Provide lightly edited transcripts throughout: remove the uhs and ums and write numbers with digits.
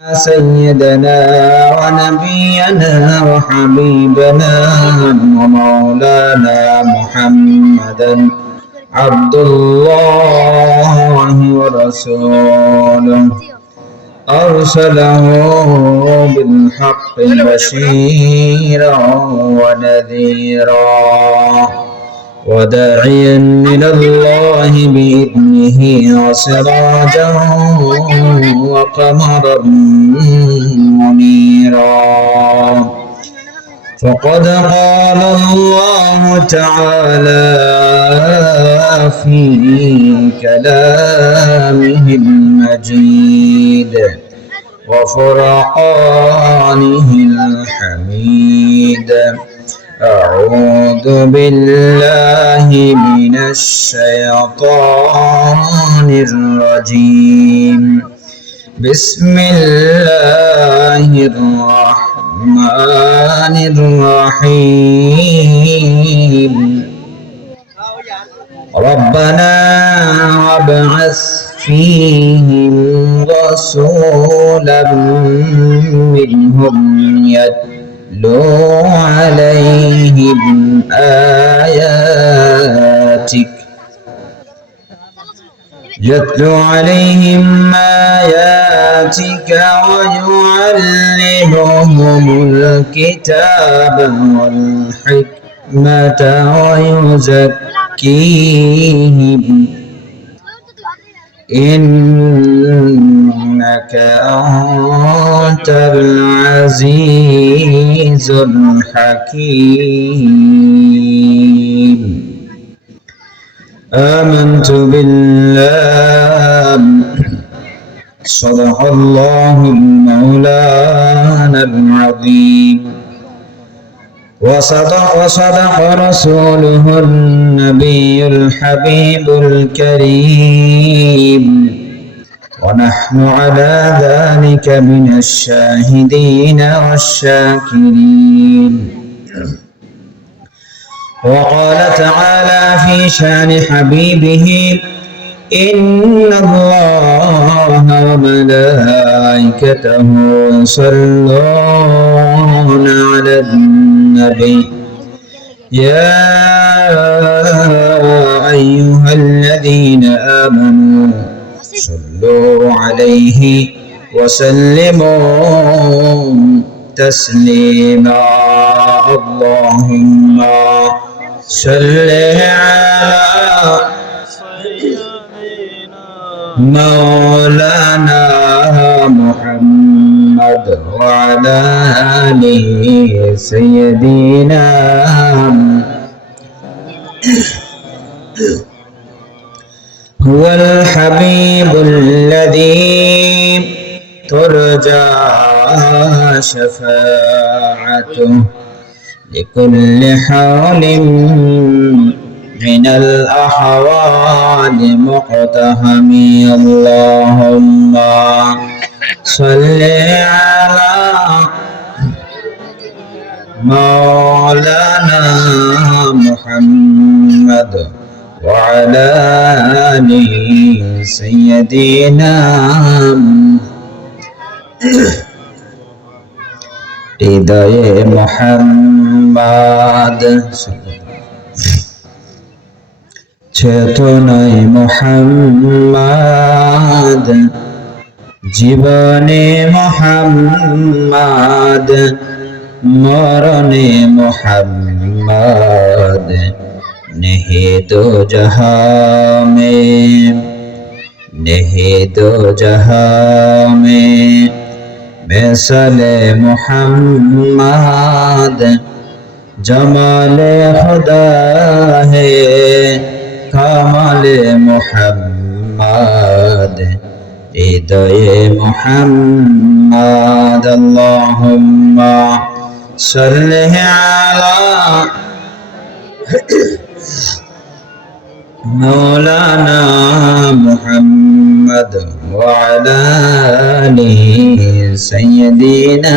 سيدنا ونبينا وحبيبنا ومولانا محمدا عبد الله ورسوله أرسله بالحق بشيرا ونذيرا وداعيا إلى الله بإذنه وسراجا وقمرا منيرا فقد قال الله تعالى في كلامه المجيد وفرقانه الحميد أعوذ بالله من الشيطان الرجيم بسم الله الرحمن الرحيم ربنا وابعث فيهم رسولا منهم يتلو عليهم آياتك ويعلمهم الكتاب والحكمة ويزكيهم إنك أنت العزيز الحكيم آمنت بالله صدق الله المولانا العظيم وصدق رسوله النبي الحبيب الكريم ونحن على ذلك من الشاهدين والشاكرين وقال تعالى في شان حبيبه إن الله وملائكته يصلون على النبي يا أيها الذين آمنوا صلوا عليه وسلموا تسليما اللهم صل على مولانا محمد وعلى آله سيدنا هو الحبيب الذي ترجى شفاعته لكل حول من الأحوال مقتحم اللهم صل على مولانا محمد وعلى آله سيدنا হৃদয়ে মোহাম্মদ চেতনায় মোহাম্মদ জীবনে মোহাম্মদ মরণে মোহাম্মদ নিহিত जहां में मिसाले मोहम्मद जमाले खुदा है कमाले मोहम्मद हृदये मोहम्मद अल्लाहुम्मा सल्लि अला मौलाना मुहम्मद वअला आलिहि सय्यदिना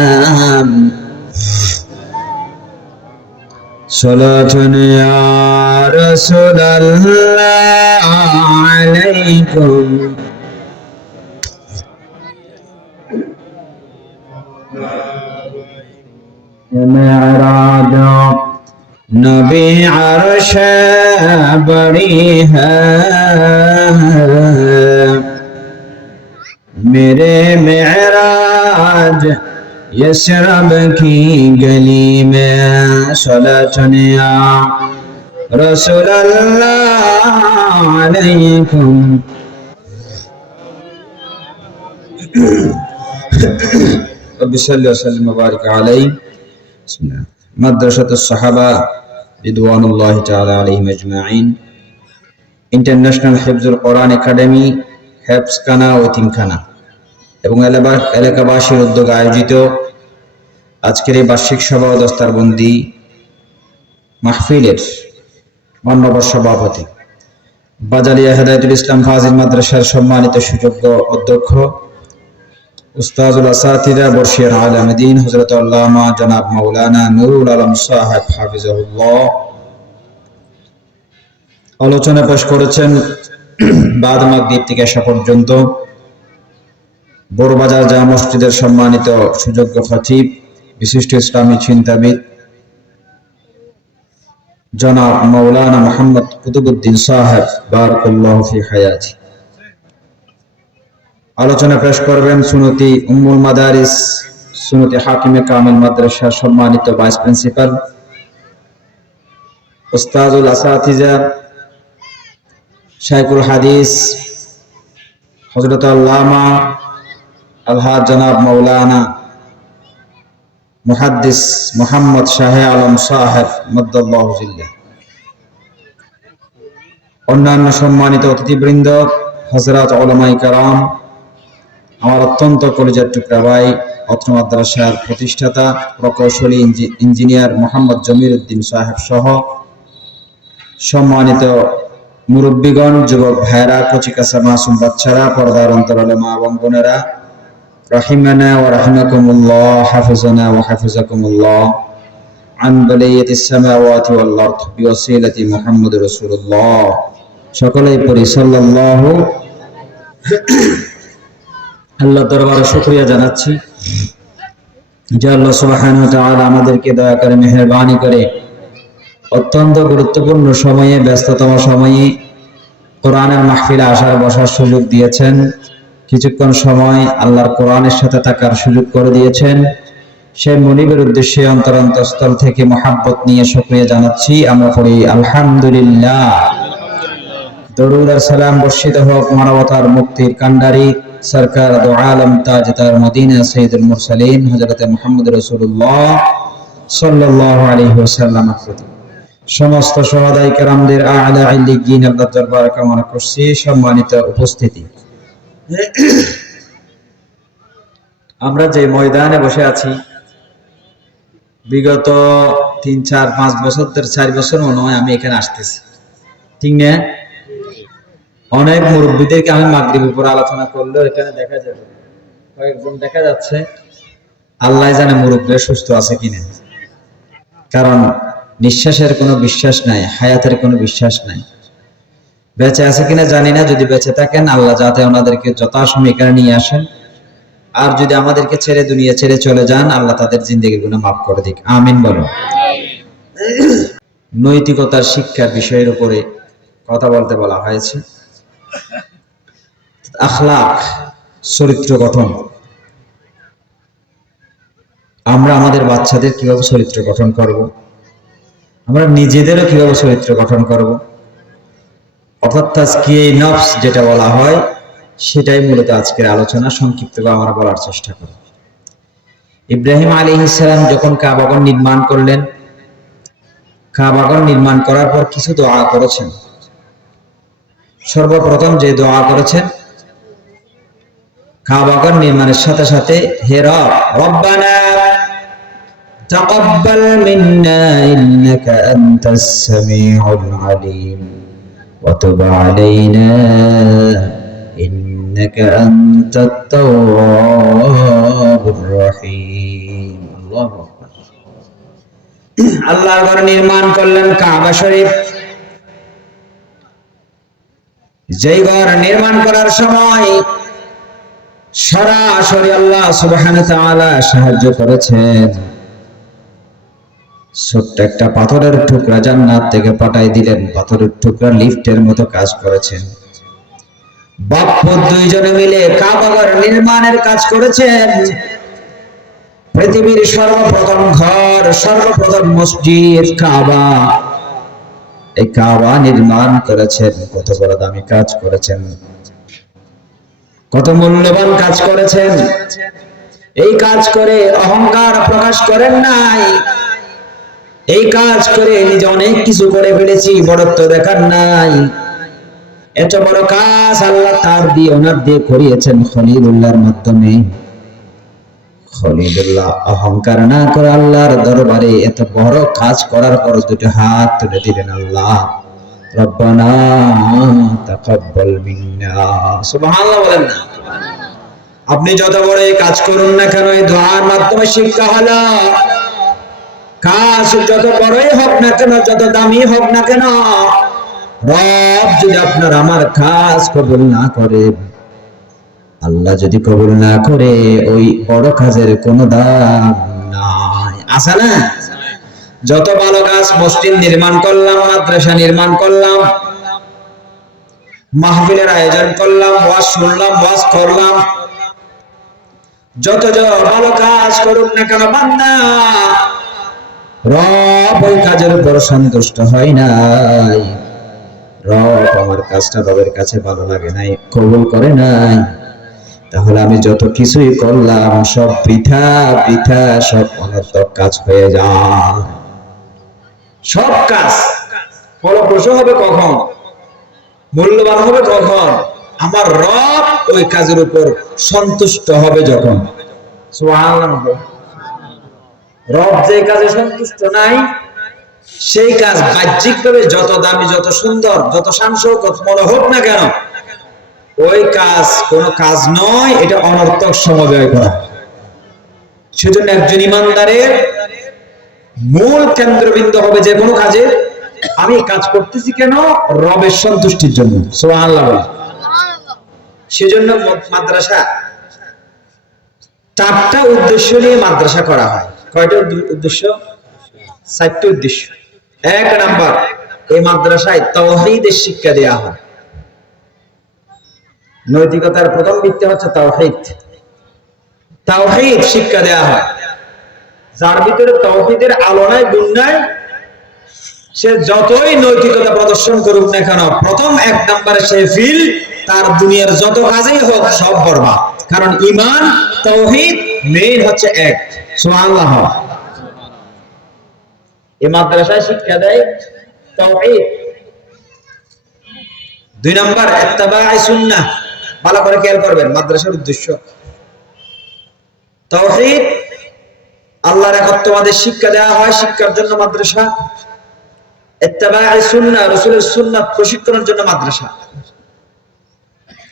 सलातुन या रसूलल्लाह अलैकुम मेराज नबी अर्श बड़ी है मेरे मेराज यसरब की गली में सलाचनिया रसूलल्लाह अलैकुम रब्बि सल्लि व सल्लिम व बारिक अलैहि बिस्मिल्लाह মাদ্রাসাতুস সাহাবা রিদওয়ানুল্লাহি তাআলা আলাইহিম আজমাইন ইন্টারন্যাশনাল হিফজুল কোরআন একাডেমি হেফজখানা ও তিনখানা এবং এলাকাবাসীর উদ্যোগে আয়োজিত আজকের এই বার্ষিক সভা ও দস্তারবন্দি মাহফিলের মাননীয় সভাপতি বাজালিয়া হেদায়েতুল ইসলাম ফাজিল মাদ্রাসার সম্মানিত সুযোগ্য অধ্যক্ষ উস্তাজুল আসাতিদা বর্ষিয়ার আলেম দ্বীন হযরত আল্লামা জনাব মাওলানা নুরুল আলম সাহেব হাফিজাহুল্লাহ আলোচনা পেশ করেছেন বাদ মাগরিব থেকে এশা পর্যন্ত বড়বাজার জামে মসজিদের সম্মানিত সুযোগ্য খতিব বিশিষ্ট ইসলামী চিন্তাবিদ জনাব মাওলানা মুহাম্মদ কুতুবউদ্দিন সাহেব বারাকাল্লাহু ফি হায়াতি। আলোচনা পেশ করবেন সুন্নতি উম্মুল মাদারিস সুন্নতি হাকিমে কামিল মাদ্রাসার সম্মানিত ভাইস প্রিন্সিপাল উস্তাজুল আসাতিজা শাইখুল হাদিস হযরত আল্লামা আলহাজ জনাব মাওলানা মুহাদ্দিস মুহাম্মদ শাহ আলম সাহেব মাদ্দাল্লাহু জিল্লাহ, অন্যান্য সম্মানিত অতিথিবৃন্দ, হযরত উলামায়ে কেরাম, আমার অত্যন্ত কলিজার টুকরা ভাই অত্র মাদ্রাসার প্রতিষ্ঠাতা প্রকৌশলী ইঞ্জিনিয়ার মোহাম্মদ জমির উদ্দিন সাহেব সহ সম্মানিত মুরব্বীগণ, যুবক ভাইরা, কচিকাঁচা মাসুম বাচ্চারা, পর্দার অন্তরালে মা এবং বোনেরা, রাহিমানা ওয়া রাহিমাকুমুল্লাহ, হাফিজানা ওয়া হাফিজাকুমুল্লাহ আন বালিয়াতিস সামাওয়াতি ওয়াল আরদ বিওয়াসিলাতি মুহাম্মাদুর রাসূলুল্লাহ। সকলেই পড়ি সাল্লাল্লাহু। আল্লাহ দরবারে শুকরিয়া জানাচ্ছি যে আল্লাহ সুবহানাহু ওয়া তাআলা আমাদেরকে দয়া করে মেহেরবানি করে অত্যন্ত গুরুত্বপূর্ণ সময়ে, ব্যস্ততম সময়ে কোরআনের মাহফিলে আসার বসার সুযোগ দিয়েছেন। কিছুক্ষণ সময় আল্লাহর কোরআনের সাথে থাকার সুযোগ করে দিয়েছেন। সেই মুনিবের উদ্দেশ্যে অন্তরন্তস্থল থেকে মহাব্বত নিয়ে শুকরিয়া জানাচ্ছি। আমরা পড়ি আলহামদুলিল্লাহ। দরুদ আর সালাম বর্ষিত হোক মানবতার মুক্তির কান্ডারি সরকার দু আলম তাজদার মদিনা সাইয়্যিদুল মুরসালিন হযরত মুহাম্মদ রাসূলুল্লাহ সাল্লাল্লাহু আলাইহি ওয়াসাল্লাম। সমস্ত শুহাদায়ে কেরামদের আ'লা ইল্লিয়িন আল্লাহর দরবারে কামনা করছি। সম্মানিত উপস্থিতি, আমরা যে ময়দানে বসে আছি বিগত 3-4-5 বছর ধরে 4 বছর মনে হয় আমি এখানে আসতেছি, ঠিক না? অনেক মুরব্বীদেরকে আমি মাগরিবের পর আলোচনা করলেও এখানে দেখা যাবে কয়েকজন দেখা যাচ্ছে। আল্লাহ জানে মুরব্বীরা সুস্থ আছে কিনা, কারণ নিঃশ্বাসের কোনো বিশ্বাস নাই, হায়াতের কোনো বিশ্বাস নাই। বেঁচে আছে কিনা জানি না। যদি বেঁচে থাকেন আল্লাহ যাতে ওনাদেরকে যথাসময়ে এখানে নিয়ে আসেন, আর যদি আমাদেরকে ছেড়ে দুনিয়া ছেড়ে চলে যান আল্লাহ তাদের জিন্দেগির গুনাহ মাফ করে দিক, আমিন বলো। নৈতিকতার শিক্ষার বিষয়ের উপরে কথা বলতে বলা হয়েছে। আখলাক, চরিত্র গঠন। আমরা আমাদের বাচ্চাদের কিভাবে চরিত্র গঠন করব, আমরা নিজেদেরও কিভাবে চরিত্র গঠন করব, অর্থাৎ তাজকিয়ে নফস যেটা বলা হয় সেটাই মূলত আজকের আলোচনা। সংক্ষিপ্তভাবে আমরা বলার চেষ্টা করব। ইব্রাহিম আলাইহিস সালাম যখন কাবাগর নির্মাণ করলেন, কাবাগর নির্মাণ করার পর কিছু দোয়া করেছেন। সর্বপ্রথম যে দোয়া করেছেন কাবাগর নির্মাণের সাথে সাথে, হে রব, রব্বানা তাকাব্বাল মিন্না ইন্নাকা আনতাস সামিউল আলিম ওয়া তুব আলাইনা ইন্নাকা আনতাত তাওয়াবুর রহিম। আল্লাহু আকবার। আল্লাহর ঘর নির্মাণ করলেন কাবা শরীফ। যেই ঘর নির্মাণ করার সময় সরাসরি আল্লাহ সুবহানাহু ওয়া তাআলা সাহায্য করেছেন। ছোট্ট একটা পাথরের টুকরা জান্নাত থেকে পাঠাই দিলেন, পাথরের টুকরা লিফটের মতো কাজ করেছেন। বাপ্পু দুইজনে মিলে কাবাঘর নির্মাণের কাজ করেছেন। পৃথিবীর সর্বপ্রথম ঘর, সর্বপ্রথম মসজিদ কাবা, এই কাবা নির্মাণ করেছেন। কত বড় দামি কাজ করেছেন, কত মূল্যবান কাজ করেছেন। এই কাজ করে অহংকার প্রকাশ করেন নাই, এই কাজ করে নিজে অনেক কিছু করে ফেলেছি বড়ত্ব দেখান নাই। এত বড় কাজ আল্লাহ তার দিয়ে ওনার দিয়ে করিয়েছেন খলিলুল্লাহর মাধ্যমে। খলিলুল্লাহ অহংকার না করে আল্লাহর দরবারে এত বড় কাজ করার পর দুটো হাত তুলে দিলেন, আল্লাহ রব্বানা তাকাব্বাল মিন্না। সুবহানাল্লাহ বলেন না? আপনি যত বড় এই কাজ করুন না কেন, এই দোয়ার মাধ্যমে শিক্ষা হলো, কাজ যত বড়ই হোক না কেন, যত দামি হোক না কেন, রব যদি আপনার আমার কাজ কবুল না করে, আল্লাহ যদি কবুল না করে, ওই বড় কাজের কোনো দাম নাই। আছে না? যত ভালো কাজ, মসজিদ নির্মাণ করলাম, মাদ্রাসা নির্মাণ করলাম, মাহফিলের আয়োজন করলাম, ওয়াজ শুনলাম, ওয়াজ করলাম, যত ভালো কাজ করুক না কেন বান্দা, রব ওই কাজের উপর সন্তুষ্ট হয় নাই। রব আমার কাজটা রবের কাছে ভালো লাগে নাই, কবুল করে নাই, তাহলে আমি যত কিছুই করলাম সব বৃথা বৃথা, সব অনর্থক কাজ হয়ে যায়। সব কাজ ফলপ্রসূ হবে কখন, মূল্যবান হবে কখন? আমার রব ওই কাজের উপর সন্তুষ্ট হবে যখন। সুবহানাল্লাহ। রব যে কাজে সন্তুষ্ট নাই, সেই কাজ বাহ্যিকভাবে যত দামি, যত সুন্দর, যত শান-শৌকত মনে হোক না কেন, ওই কাজ কোন কাজ নয়, এটা অনর্থক সময় করা। সেজন্য একজন ইমানদারের মূল কেন্দ্রবিন্দু হবে যে কোনো কাজে, আমি কাজ করতেছি কেন, রবের সন্তুষ্টির জন্য। সুবহানাল্লাহ। সেজন্য মাদ্রাসা 4টা উদ্দেশ্য নিয়ে মাদ্রাসা করা হয়। কয়টা উদ্দেশ্য? 4টি উদ্দেশ্য। 1 নাম্বার, এই মাদ্রাসায় তাওহীদের শিক্ষা দেয়া হয়। নৈতিকতার প্রথম ভিত্তি হচ্ছে তাওহীদ। তাওহীদ শিক্ষা দেয়া হয়। যার ভিতরে তাওহীদের আলো নাই, গুণ নাই, সে যতই নৈতিকতা প্রদর্শন করুক না কেন, প্রথম 1 নম্বরে সে ফিল, তার দুনিয়ার যত কাজই হোক সব বরবাদ। কারণ ঈমান, তাওহীদ মেইন হচ্ছে এক। সুবহানাল্লাহ। এই মাদ্রাসায় শিক্ষা দেয় তাওহীদ। 2 নম্বর ইত্তিবা'i সুন্নাহ। ভালো করে খেয়াল করবেন, মাদ্রাসার উদ্দেশ্য তাওহীদ, আল্লাহর একত্ববাদের শিক্ষা দেওয়া হয়, শিক্ষার জন্য মাদ্রাসা। ইত্তিবা'i সুন্নাহ, রাসূলের সুন্নাত প্রশিক্ষণের জন্য মাদ্রাসা।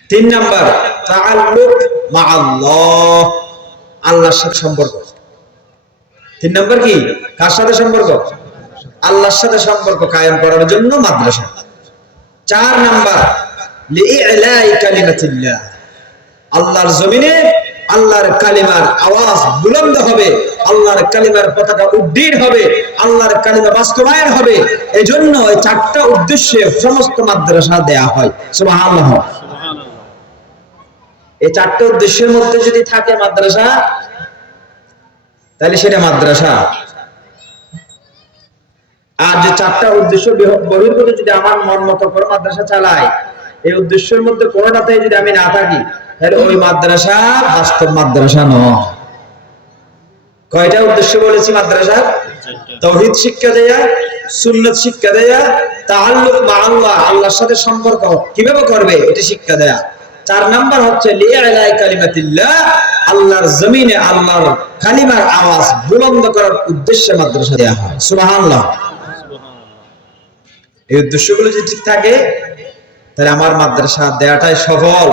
3 নম্বর তাআল্লুক মা'আল্লাহ, আল্লাহর সাথে সম্পর্ক। 3 নম্বর কি? কার সাথে সম্পর্ক? আল্লাহর সাথে সম্পর্ক কায়েম করার জন্য মাদ্রাসা। 4 নম্বর লিইলা'i কালিমাতিল্লাহ, আল্লাহর জমিনে আল্লাহর কালিমার আওয়াজ বুলন্দ হবে, আল্লাহর কালিমার পতাকা উড্ডীন হবে, আল্লাহর কালিমা বাস্তবায়ন হবে। এজন্য এই 4টা উদ্দেশ্যে সমস্ত মাদ্রাসা দেয়া হয়। সুবহানাল্লাহ। এই 4টা উদ্দেশ্যের মধ্যে যদি থাকে মাদ্রাসা, তাহলে সেটা মাদ্রাসা। আর যে 4টা উদ্দেশ্য বহির্ভূত যদি আমার মন মতো করে মাদ্রাসা চালাই, এই উদ্দেশ্যের মধ্যে কোনোটাতে যদি আমি না থাকি, তাহলে ওই মাদ্রাসা বাস্তব মাদ্রাসা নয়। কয়টা উদ্দেশ্য বলেছি মাদ্রাসার? তাওহীদ শিক্ষা দেয়া, সুন্নাত শিক্ষা দেয়া, তাআল্লুক মা'আল্লাহ, আল্লাহর সাথে সম্পর্ক কিভাবে করবে এটা শিক্ষা দেয়া। 4 নাম্বার হচ্ছে লিইলা'i কালিমাতিল্লাহ, আল্লাহর জমিনে আল্লাহর কালিমার আওয়াজ বুলন্দ করার উদ্দেশ্যে মাদ্রাসা দেয়া হয়। সুবহানাল্লাহ। এই উদ্দেশ্যগুলো যদি ঠিক থাকে, তাহলে আমার মাদ্রাসা দেয়াটাই সফল,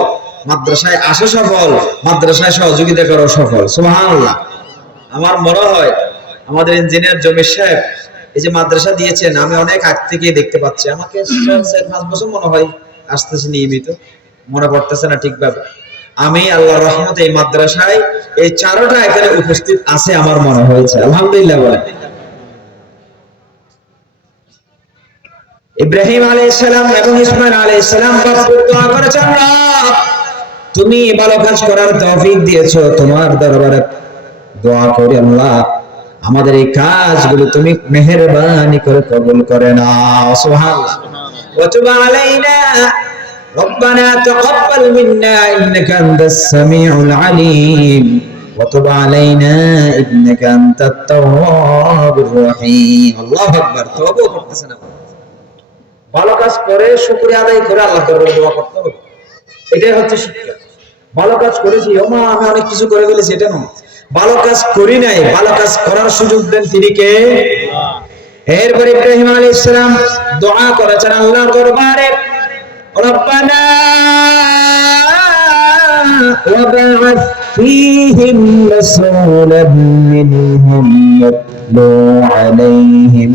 মাদ্রাসায় আসা সফল, মাদ্রাসায় সহযোগিতা করা সফল। সুবহানাল্লাহ। আমার মনে হয় আমাদের ইঞ্জিনিয়ার জমির সাহেব এই যে মাদ্রাসা দিয়েছেন, আমি অনেক আগ থেকে দেখতে পাচ্ছি, আমাকে 4-5 বছর মনে হয় আসতেছে নিয়মিত, মনে পড়তেছে না ঠিকভাবে। আমি আল্লাহর রহমতে এই মাদ্রাসায় এই চারোটা এখানে উপস্থিত আছে আমার মনে হয়েছে, আলহামদুলিল্লাহ বলেন। ইব্রাহিম আলাইহিস সালাম এবং ইসমাঈল আলাইহিস সালাম দোয়া করেছেন, রব তুমি ভালো কাজ করার তৌফিক দিয়েছো, তোমার দরবারে দোয়া করি আল্লাহ আমাদের এই কাজগুলো তুমি মেহেরবানি করে কবুল করে নাও। সুবহানাল্লাহ। ওয়া তুব আলাইনা রব্বানা তাকাব্বাল মিন্না ইন্নাকা আনতাস সামিউল আলিম ওয়া তুব আলাইনা ইন্নাকা আনতাত তাওয়াবুর রহিম। আল্লাহু আকবার। তওবা করতেছেন আপনি, ভালো কাজ করে শুকরিয়া আদায় করে আল্লাহর দরবারে দোয়া করতে হবে, এটাই হচ্ছে শিক্ষা। ভালো কাজ করেছি ওমা আমি অনেক কিছু করে ফেলেছি এটা নয়, ভালো কাজ করি নাই, ভালো কাজ করার সুযোগ দেন তিনি কে? এরপর ইব্রাহিম আলাইহিস সালাম দোয়া করেছেন আল্লাহর দরবারে, রব্বানা ওয়াবআথ ফীহিম রাসূলান মিনহুম ইয়াতলু আলাইহিম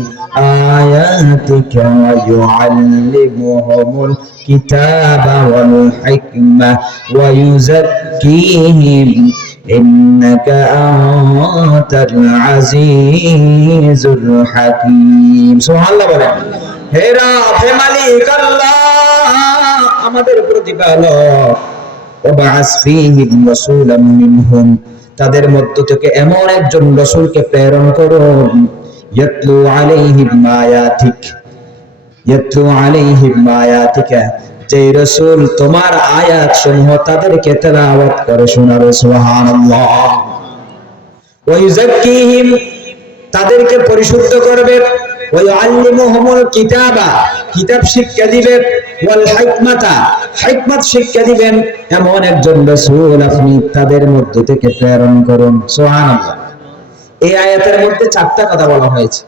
আয়াতিকা ওয়া ইউআল্লিমুহুমুল কিতাবা ওয়াল হিকমা ওয়া ইউযাক্কিহিম ইন্নাকা আনতাল আজিজুল হাকীম। সুবহানাল্লাহ বলেন। হে রব, হে মালিক আল্লাহ আমাদের প্রতিপালক, ওয়াবআস ফীহিম রাসূলাম মিনহুম তাদের মধ্য থেকে এমন একজন রাসূলকে প্রেরণ করুন, ইয়াতলু আলাইহিম আয়াতিক, ইয়াতলু আলাইহিম আয়াতিকা যে রাসূল তোমার আয়াত সমূহ তাদেরকে তেলাওয়াত করে শোনাবে। সুবহানাল্লাহ। ওয়া ইউযাক্কিহিম তাদেরকে পরিশুদ্ধ করবে, ওয়া ইউআল্লিমুহুমুল কিতাবা কিতাব শিক্ষা দিবে, ওয়াল হিকমাতা হিকমত শিক্ষা দিবেন, এমন একজন রাসূল আপনি তাদের মধ্য থেকে প্রেরণ করুন। সুবহানাল্লাহ। এই আয়াতের মধ্যে চারটা কথা বলা হয়েছে।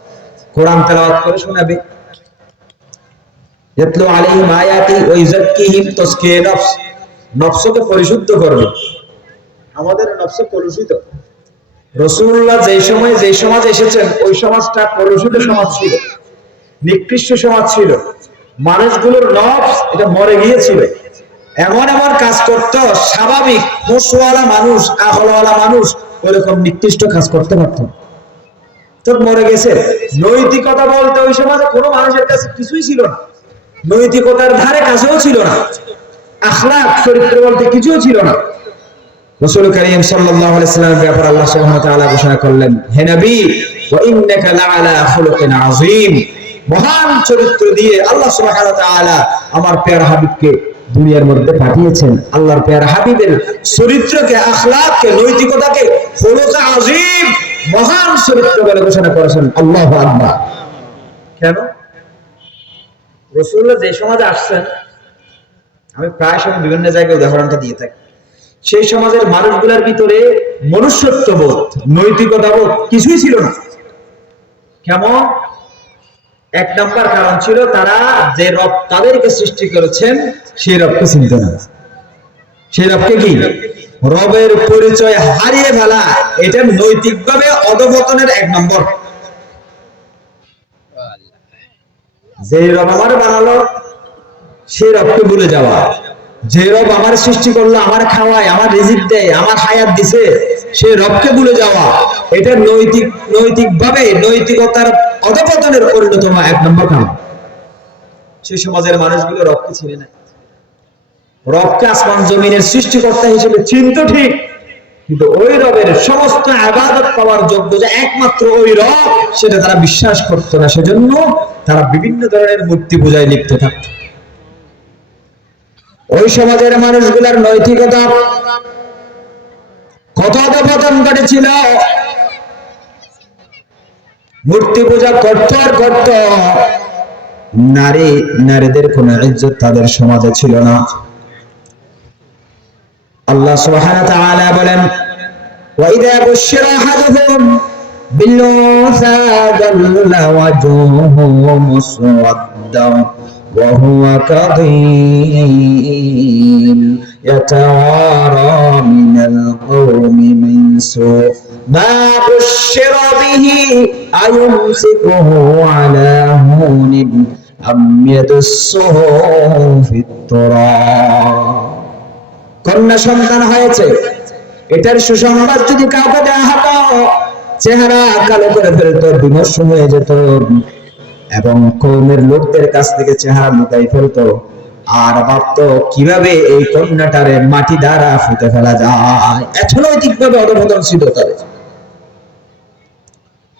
কোরআন তেলাওয়াত করে শোনাবে, ইয়াতলু আলাইহিম আয়াতি ওয়া ইউযাক্কিহিম তাসকিয়া নফস, নফসকে পরিশুদ্ধ করবে। আমাদের নফস কলুষিত। রাসূলুল্লাহ যেই সময় যেই সমাজ এসেছেন ওই সমাজটা কলুষিত সমাজ ছিল, নিকৃষ্ট সমাজ ছিল, মানুষগুলোর নফস এটা মরে গিয়েছিল, এমন এমন কাজ করত স্বাভাবিক হোশওয়ালা মানুষ আকলওয়ালা মানুষ ওরকম নিকৃষ্ট কাজ করতে পারত, তো মরে গেছে। নৈতিকতা বলতে ওই সমাজে কোনো মানুষের কাছে কিছুই ছিল না, নৈতিকতার ধারে কাছেও ছিল না, আখলাক চরিত্র বলতে কিছুও ছিল না। রাসূল কারীম সাল্লাল্লাহু আলাইহি ওয়াসাল্লামের ব্যাপারে আল্লাহ সুবহানাহু ওয়া তাআলা ঘোষণা করলেন, হে নবী ওয়া ইন্নাকা লাআলা খুলুকিন আযীম, মহান চরিত্র দিয়ে আল্লাহ সুবহানাহু ওয়া তাআলা আমার প্যারা হাবিবকে দুনিয়ার মধ্যে পাঠিয়েছেন। আল্লাহর প্যারা হাবিবের চরিত্রকে, আখলাককে, নৈতিকতাকে খুলুক আযীম, মহান চরিত্র বলে ঘোষণা করেছেন। আল্লাহু আকবার। কেন? রাসূলুল্লাহ যে সমাজে আসছেন, আমি প্রায় সময় বিভিন্ন জায়গায় উদাহরণটা দিয়ে থাকি, সেই সমাজের মানুষগুলোর ভিতরে মনুষ্যত্ববোধ, নৈতিকতাবোধ কিছুই ছিল না। কেমন? এক নাম্বার কারণ ছিল তারা যে রব তাদেরকে সৃষ্টি করেছেন সেই রবকে চিনত না। সেই রবকে কি? রবের পরিচয় হারিয়ে ফেলা, এটা নৈতিকভাবে অধঃপতনের এক নম্বর। যে রব আমার বানালো সেই রবকে ভুলে যাওয়া, যে রব আমার সৃষ্টি করলো, আমার খাওয়ায়, আমার রিজিক দেয়, আমার হায়াত দিছে, সেই রবকে ভুলে যাওয়া, এটা নৈতিকভাবে নৈতিকতার অধঃপতনের অন্যতম এক নম্বর কারণ। সেই সমাজের মানুষগুলো রবকে চিনে না। রবকে আসমান জমিনের সৃষ্টিকর্তা হিসেবে চিনত ঠিক, কিন্তু ওই রবের সমস্ত ইবাদত পাওয়ার যোগ্য যে একমাত্র ওই রব সেটা তারা বিশ্বাস করত না। সেজন্য তারা বিভিন্ন ধরনের মূর্তি পূজায় লিপ্ত থাকত। ওই সমাজের মানুষগুলোর নৈতিকতা কত অধঃপতন ঘটেছিল। মূর্তি পূজা করত আর করত, নারীদের কোন ইজ্জত তাদের সমাজে ছিল না। আল্লাহ সুবহানাহু ওয়া তাআলা বলেন, ওয়া ইযা বুশিরা আহাদুহুম বিল উনসা যাল্লা ওয়াজহুহু মুসওয়াদ্দান ওয়া হুয়া কাযীম ইয়াতাওয়ারা মিনাল কওমি মিন মা বুশিরা বিহি আয়ুমসিকুহু আলা হুনিন আম ইয়াদুসসুহু ফিত তুরাব। কন্যা সন্তান হয়েছে, এটার সুসংবাদ যদি কাউকে দেওয়া হতো, চেহারা কালো করে ফেলতো, বিমর্ষ হয়ে যেত এবং কওমের লোকদের কাছ থেকে চেহারা লুকাই ফেলতো, আর ভাবতো কিভাবে এই কন্যাটারে মাটি দ্বারা ফুটে ফেলা যায়। এত নৈতিক ভাবে অধঃপতন ছিল তাদের।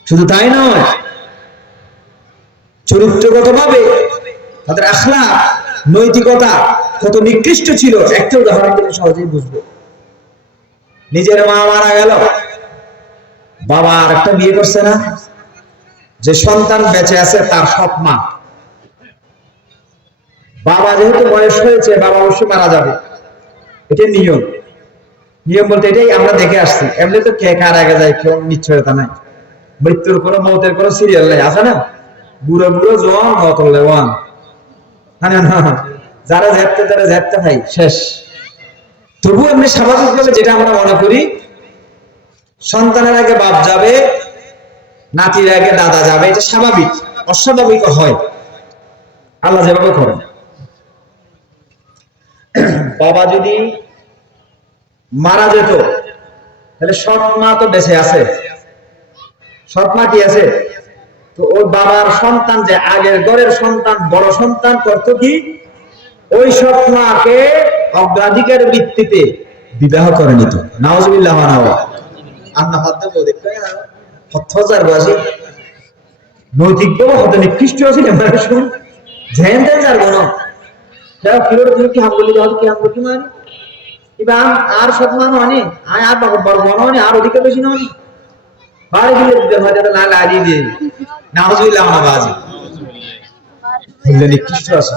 শুধু তাই নয়, চরিত্রগত ভাবে তাদের আখলাক, নৈতিকতা কত নিকৃষ্ট ছিল। একটা উদাহরণ দিলে সহজেই বুঝবো। নিজের মা মারা গেল, বাবা আর একটা বিয়ে করছে না, যে সন্তান বেঁচে আছে তার সৎ মা। বাবা যেহেতু বয়স হয়েছে, বাবা অবশ্যই মারা যাবে, এটা নিয়ম। নিয়ম বলতে এটাই আমরা দেখে আসছি। এমনি তো কে কার আগে যায় কেউ নিশ্চয়তা নাই, মৃত্যুর কোনো মৌতের কোনো সিরিয়াল নাই, আছে না? বুড়ো বুড়ো জোয়ান মতলে ওয়ান, যারা ঝেপতে ভাই শেষ। তবু এমনি স্বাভাবিকভাবে যেটা আমরা মনে করি, সন্তানের আগে বাপ যাবে, নাতির আগে দাদা যাবে, এটা স্বাভাবিক। অস্বাভাবিক হয় আল্লাহ যেভাবে করেন। বাবা যদি মারা যেত, তাহলে সৎ মা তো বেঁচে আছে, সৎ মা কি আছে? তো ওই বাবার সন্তান, যে আগের ঘরের সন্তান, বড় সন্তান করত কি, ওই সৎ মাকে অগ্রাধিকার ভিত্তিতে বিবাহ করে নিত। নাউজুবিল্লাহ। নৈতিকভাবে হতে নিকৃষ্ট ছিল কি আর সৎ মান হয়নি, আর বড় মনে হয়নি, আর অধিকার বেশি নয়নি, বাড়ি দিলে দিতে হয় না লাগিয়ে দিয়ে। নাউজুবিল্লাহ নিকৃষ্ট আছে।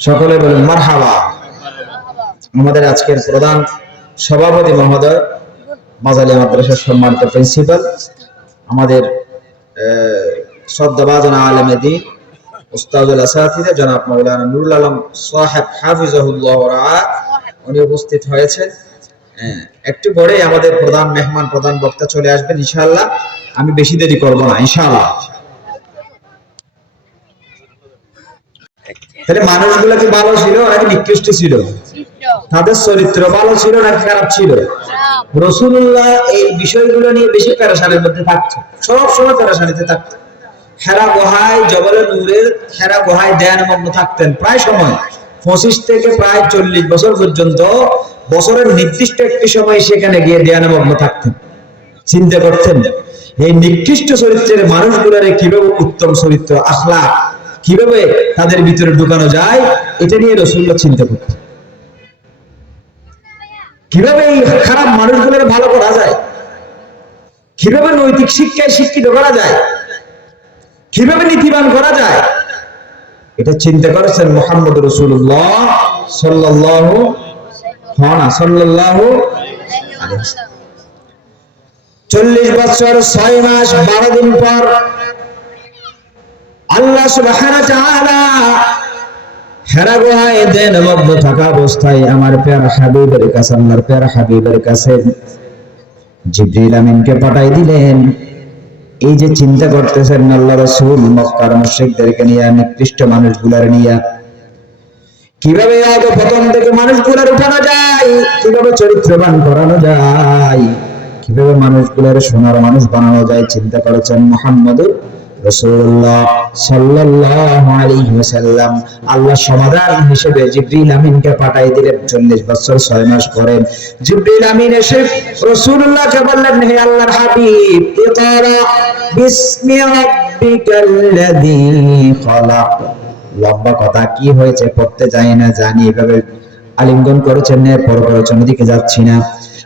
সকলে বলেন মারহাবা। আমাদের আজকের প্রধান সভাপতি মহোদয়, মাজালিয়া মাদ্রাসার সম্মানিত প্রিন্সিপাল, আমাদের শ্রদ্ধাভাজন আলেমে দ্বীন উস্তাদুল আসাতিজা জনাব মাওলানা নুরুল আলম সাহেব হাফিজাহুল্লাহ ওয়া রাআ, উনি উপস্থিত হয়েছেন। একটু পরেই আমাদের প্রধান মেহমান, প্রধান বক্তা চলে আসবেন ইনশাআল্লাহ। আমি বেশি দেরি করব না ইনশাআল্লাহ। তাহলে মানুষগুলো কি ভালো ছিল নাকি নিকৃষ্ট ছিল? তাদের চরিত্র ভালো ছিল নাকি খারাপ ছিল? রাসূলুল্লাহ এই বিষয়গুলো নিয়ে বেশি পেরেশানির মধ্যে থাকতো, সব সময় পেরেশানিতে থাকতো। হেরা গুহায়, জবলে নূরের হেরা গুহায় ধ্যানমগ্ন থাকতেন প্রায় সময় 25 থেকে প্রায় 40 বছর পর্যন্ত। বছরের নির্দিষ্ট একটি সময় সেখানে গিয়ে ধ্যানমগ্ন থাকতেন, চিন্তা করতেন এই নিকৃষ্ট চরিত্রের মানুষগুলোর কিভাবে উত্তম চরিত্র, আখলাক কিভাবে তাদের ভিতরে ঢুকানো যায়, এটা নিয়ে রাসূলুল্লাহ চিন্তা করতেন। কিভাবে এই খারাপ মানুষগুলোর ভালো করা যায়, কিভাবে নৈতিক শিক্ষায় শিক্ষিত করা যায়, কিভাবে নীতিবান করা যায়, এটা চিন্তা করেছেন মুহাম্মদ রাসূলুল্লাহ সাল্লাল্লাহু আলাইহি ওয়াসাল্লাম। 40 বছর 6 মাস 12 দিন পর আল্লাহ সুবহানাহু ওয়া তাআলা হেরা গুহায় ধ্যানমগ্ন থাকা অবস্থায় আমার প্যারা হাবিবের কাছে, আল্লাহর প্যারা হাবিবের কাছে জিবরিল আমিনকে পাঠাই দিলেন। এই যে চিন্তা করতেছেন আল্লাহ রাসূল মক্কার মুশরিকদেরকে নিয়ে, নিকৃষ্ট মানুষগুলার নিয়ে, কিভাবে অধঃপতন থেকে মানুষগুলার উঠানো যায়, কিভাবে চরিত্রবান করানো যায়, কিভাবে মানুষগুলার সোনার মানুষ বানানো যায়, চিন্তা করেছেন মুহাম্মদুর রাসূলুল্লাহ সাল্লাল্লাহু আলাইহি ওয়াসাল্লাম। আল্লাহ সমাধান হিসেবে জিবরিল আমিনকে পাঠিয়ে দিলেন। 40 বছর 6 মাস পরে জিবরিল আমিন এসে রাসূলুল্লাহকে বললেন, হে আল্লাহর হাবিব, ইকরা বিসমি রাব্বিকাল্লাযী খলাক। লম্বা কথা, কি হয়েছে পড়তে যাই না, জানি এভাবে আলিঙ্গন করেছেন, এরপর করেছেন, ওদিকে যাচ্ছি না।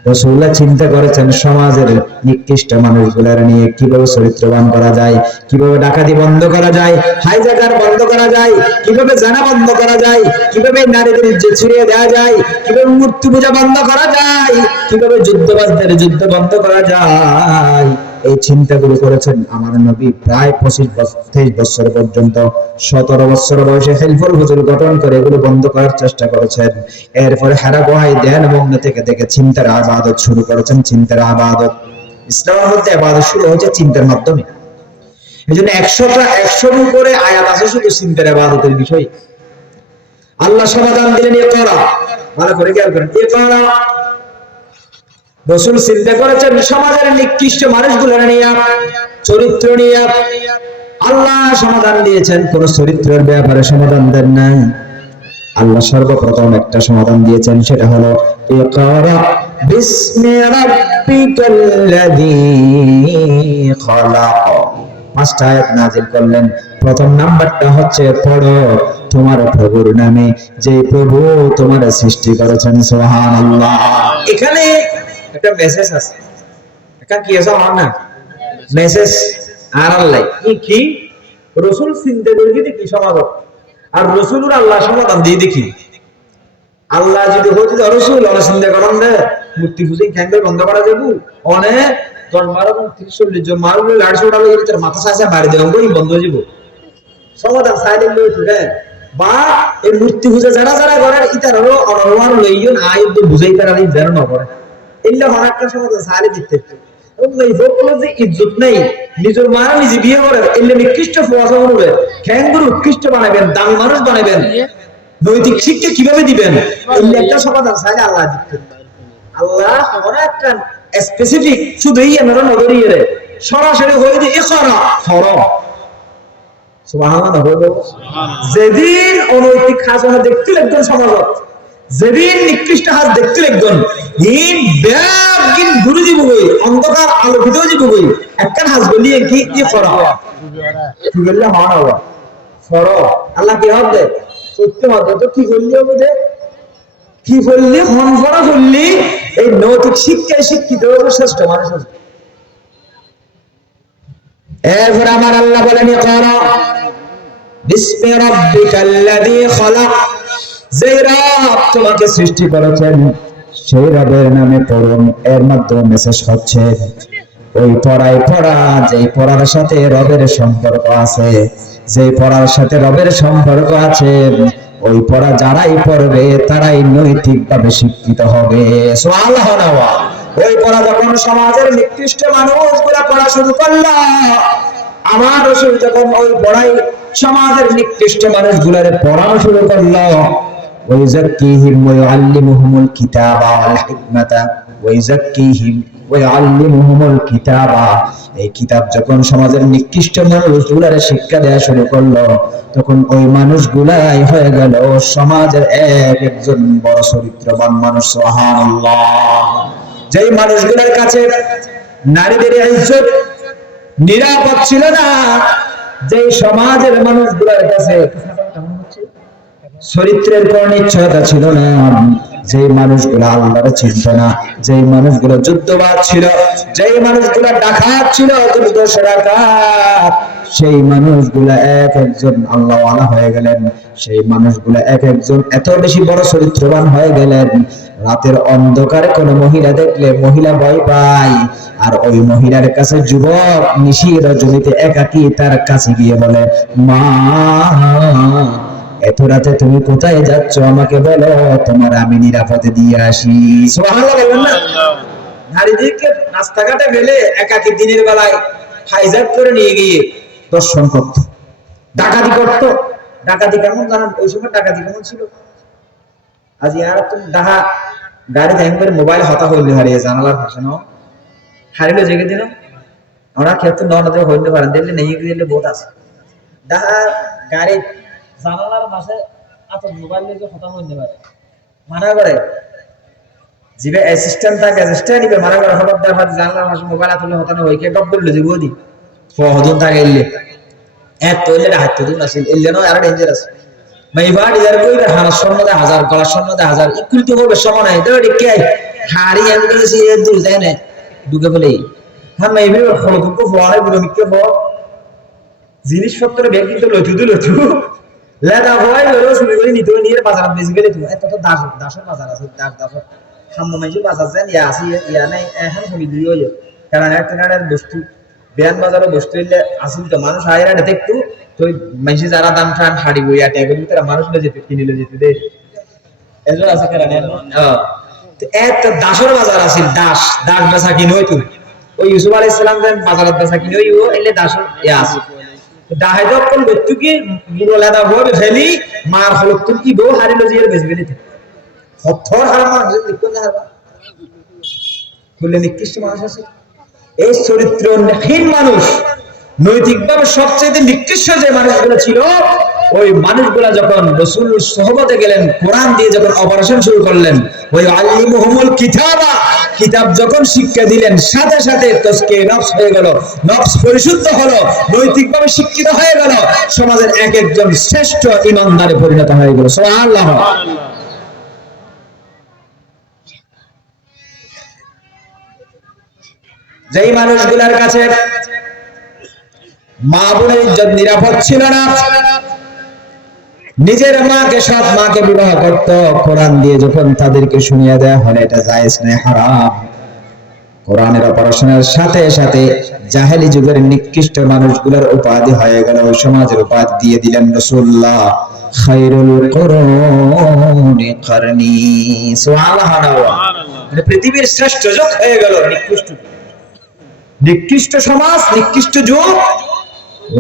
রাসূলুল্লাহ চিন্তা করেছেন সমাজের নিকৃষ্ট মানুষগুলোর নিয়ে কিভাবে চরিত্রবান করা যায়, কিভাবে ডাকাতি বন্ধ করা যায়, হাইজাকার বন্ধ করা যায়, কিভাবে জানা বন্ধ করা যায়, কিভাবে নারীদের ইজ্জত ছিনিয়ে দেওয়া যায়, কিভাবে মূর্তি পূজা বন্ধ করা যায়, কিভাবে যুদ্ধবাজদের যুদ্ধ বন্ধ করা যায়। এই চিন্তাগুলো করেছেন আমার নবী প্রায় 23 বছর পর্যন্ত। 17 বছর বয়সে হিলফুল হুজুর গঠন করে এগুলো বন্ধ করার চেষ্টা করেছেন। এরপরে হেরা গুহায় ধ্যানমগ্ন থেকে চিন্তার ইবাদত শুরু করেছেন। চিন্তার ইবাদত, ইসলামের মধ্যে ইবাদত শুরু হয়েছে চিন্তার মাধ্যমে। এই জন্য 100র উপরে আয়াত আছে শুধু চিন্তার ইবাদতের বিষয়। আল্লাহ সমাধান দিলেন ইকরা, ভালো করে খেয়াল করেন, ইকরা। রাসূল চিন্তা করেছেন সমাজের নিকৃষ্ট মানুষগুলোর নিয়ে, চরিত্র নিয়ে। আল্লাহ সমাধান দিয়েছেন, কোন চরিত্রের ব্যাপারে সমাধান দেন নাই। আল্লাহ সর্বপ্রথম একটা সমাধান দিয়েছেন, সেটা হলো ইকরা বিসমি রাব্বিকাল্লাযী খালাক। 5টা আয়াত নাযিল করলেন। প্রথম নাম্বারটা হচ্ছে পড়ো তোমার প্রভুর নামে, যে প্রভু তোমার সৃষ্টি করেছেন। সুবহানাল্লাহ। এখানে একটা মেসেজ আছে। এটা কি আছে আমার না মেসেজ আর আল্লাহ কি রাসূল চিন্তা করে দেখি সমাধান, আর রাসূলুর আল্লাহ সমাধান দিয়ে দেখি। আল্লাহ যদি হতো রাসূল ওরা চিন্তা করেন দে মূর্তি পূজা ক্যান্ডেল বন্ধ করা যাবে, অনেক 10-12-30-40 জন মারুল লাড়ি ছোড়া লগে তার মাথা সাজা বাড়ি দেব বই বন্ধ হয়ে যাব। সমাধান সাইলেন্ট লই তুলে বা এই মূর্তি পূজা যারা যারা করেন ইতারও অনরওয়ার লইয়ন আইদ বুঝাই তারা এই বের না করে ইল্লা হরাক্কা সমাধান সাইলে দিতে। এবং এই লোকগুলো যে ইজ্জত নেই, নিজের মারা নিজে বিয়ে করে এলে নিকৃষ্ট ফওয়াজা করবে, খ্যাঙ্গুর উৎকৃষ্ট বানাবেন, দামি মানুষ বানাবেন, নৈতিক শিক্ষা কিভাবে দিবেন, এলে একটা সমাধান চাইলে আল্লাহ দিতে। আল্লাহ ওরা একটা স্পেসিফিক শুধুই আমরা নজরিয়ে রে সরাসরি হয়ে যে ইকরা ফরো। সুবহানাল্লাহ। যেদিন অনৈতিক হাসনা দেখতে লাগবেন সমাজত, যেদিন নিকৃষ্ট হাস দেখতে লাগবেন, দিন ব্যাগিন ঘুরে দিব গই, অন্ধকার আলোকিত হয়ে যাব গই, একটা হাস বলিয়ে কি ইকরা কি বললে হয় না ফরো। আল্লাহ কি হবে সত্য হবে তো কি বললি হবে যে কি বললি হন ফরা বললি এই নৈতিক শিক্ষায় শিক্ষিত হবে শ্রেষ্ঠ মানুষ হবে। এরপর আমার আল্লাহ বলেন ইকরা বিসমি রাব্বিকাল্লাযী খালাক, যে রব তোমাকে সৃষ্টি করেছেন সেই রবের নামে পড়ুন। এর মাধ্যমে মেসেজ হচ্ছে ওই পড়ায় পড়া, যেই পড়ার সাথে রবের সম্পর্ক আছে, যেই পড়ার সাথে রবের সম্পর্ক আছে, ওই পড়া যারাই পড়বে তারাই নৈতিকভাবে শিক্ষিত হবে। সুবহানাল্লাহ। ওই পড়া যখন সমাজের নিকৃষ্ট মানুষগুলা পড়া শুরু করলো, আমার রাসূল যখন ওই পড়াই সমাজের নিকৃষ্ট মানুষগুলোর পড়ানো শুরু করলো, ওই যাক্কিহিম ওয়া ইউআল্লিমুহুমুল কিতাবা ওয়াল হিকমাতা ওয়া যাক্কিহিম ওয়া ইউআল্লিমুহুমুল কিতাবা। এই কিতাব যখন সমাজের নিকৃষ্ট মানুষগুলোর শিক্ষা দেওয়া শুরু করলো, তখন ওই মানুষগুলাই হয়ে গেল সমাজের একজন বড় চরিত্রবান মানুষ। সুবহানাল্লাহ। যেই মানুষগুলোর কাছে নারীদের ইজ্জত নিরাপদ ছিল না, যে সমাজের মানুষগুলোর কাছে চরিত্রের কোন নিশ্চয়তা ছিল না, যে মানুষগুলো আল্লাহর চিনত না, যে মানুষগুলো যুদ্ধবাজ ছিল, যে মানুষগুলো ডাকাত ছিল, দুর্দশ ডাকাত, সেই মানুষগুলো এক একজন আল্লাহওয়ালা হয়ে গেলেন। সেই মানুষগুলো এক একজন এত বেশি বড় চরিত্রবান হয়ে গেলেন, রাতের অন্ধকারে কোন মহিলা দেখলে মহিলা ভয় পায়, আর ওই মহিলার কাছে যুবক নিশি রজনীতে একাকী তার কাছে গিয়ে বলে, মা এত রাতে তুমি কোথায় যাচ্ছ, আমাকে বলো, তোমার আমি নিরাপদে দিয়ে আসি। সুবহানাল্লাহ বলবেন না? নারীদেরকে রাস্তাঘাটে ফেলে একাকী দিনের বেলায় হাইজ্যাক করে নিয়ে গিয়ে দর্শন করত, ডাকাতি করত। ডাকাতি কেমন জানেন? ওই সময় ডাকাতি কেমন ছিল? আজ ইয়ার তুমি ডাহা গাড়ি টাইম করে মোবাইল হতা হইলে হারিয়ে জানালার ভাষা নাও হারিলে জেগে দিন আমরা ক্ষেত্রে ননদে হইতে পারেন দিলে নেই গেলে বহুত আছে ডাহা গাড়ি জানালার ভাষে আতর মোবাইল নিয়ে হতা হইতে পারে মানা করে জিবে অ্যাসিস্ট্যান্ট থাকে অ্যাসিস্ট্যান্ট নিবে মানা করে হঠাৎ দেখা জানালার ভাষে মোবাইল আতলে হতানো হই কে টপ বললে যে গদি ফহদুন থাকে এলে এত এলে হাতে দুন আসিল এলে নয় আর ডেঞ্জারাস মাইবার ইয়ার কইবে হানা সম্মদে 1000 গলা সম্মদে 1000 ইকুইটি হবে সমান নাই তো কে হারি আমি বলেছি এ দুল দেয় না দুকে বলেই হ্যাঁ মাইবে হলদুকো ফোয়ারে বিরমিককে ফো জিনিসপত্র ব্যাগ কিন্তু লইতু লেদা হয় লরো শুরু করে নিতে নিয়ে বাজারে বেশি গেলে তো এত তো দাসের বাজার আছে দাস হাম্মা মাইজু বাজার যান ইয়া আছে ইয়া নাই এখন হবি দিও কারণ একটা কারণের বস্তু বেয়ান বাজারে বস্তু এলে আসল তো মানুষ আয়রা দেখতো তো মাইজে যারা দাম টান হাড়ি বইয়া ট্যাগের ভিতরে মানুষ না যেতে কিনিলে যেতে দে এজো আছে কারণ তো এত দাসের বাজার আছে দাস বেচা কিন হইতো ওই ইউসুফ আলাইহিস সালাম দেন বাজারত বেচা কিনে ওই ও এলে দাস ইয়াস দাহাইদক কোন ব্যক্তি কি গুলো লাদা হবে ফেলি মার হলক তুল কি গো হারিলো জিয়ের বেচবে নিতে হথর হারামা কোন হারামা বলে নিকৃষ্ট মানুষ আছে এই চরিত্রহীন মানুষ নৈতিকভাবে সবচেয়ে নিকৃষ্ট যে মানুষগুলো ছিল ওই মানুষগুলা যখন রাসূল সোহবতে গেলেন কোরআন দিয়ে যখন অপারেশন শুরু করলেন ওই আল্লিমুহুমুল কিতাবা কিতাব যখন শিক্ষা দিলেন সাথে সাথে তাজকিয়ে নফস হয়ে গেল নফস পরিশুদ্ধ হলো নৈতিকভাবে শিক্ষিত হয়ে গেল সমাজের এক একজন শ্রেষ্ঠ ঈমানদারে পরিণত হয়ে গেল সুবহানাল্লাহ যেই মানুষগুলোর কাছে মা বোনের ইজ্জত নিরাপদ ছিল না নিজের মাকে সৎ মাকে বিবাহ করত কোরআন দিয়ে যখন তাদেরকে শুনিয়ে দেয়া হলো এটা জায়েজ নয় হারাম কোরআনের অপারেশনের সাথে সাথে জাহেলি যুগের নিকৃষ্ট মানুষগুলোর উপাধি হয়ে গেল ওই সমাজের উপাধি দিয়ে দিলেন রাসূলুল্লাহ খায়রুল কুরুনি করনি সুবহানাল্লাহ মানে পৃথিবীর শ্রেষ্ঠ যুগ হয়ে গেল নিকৃষ্ট সমাজ নিকৃষ্ট যুগ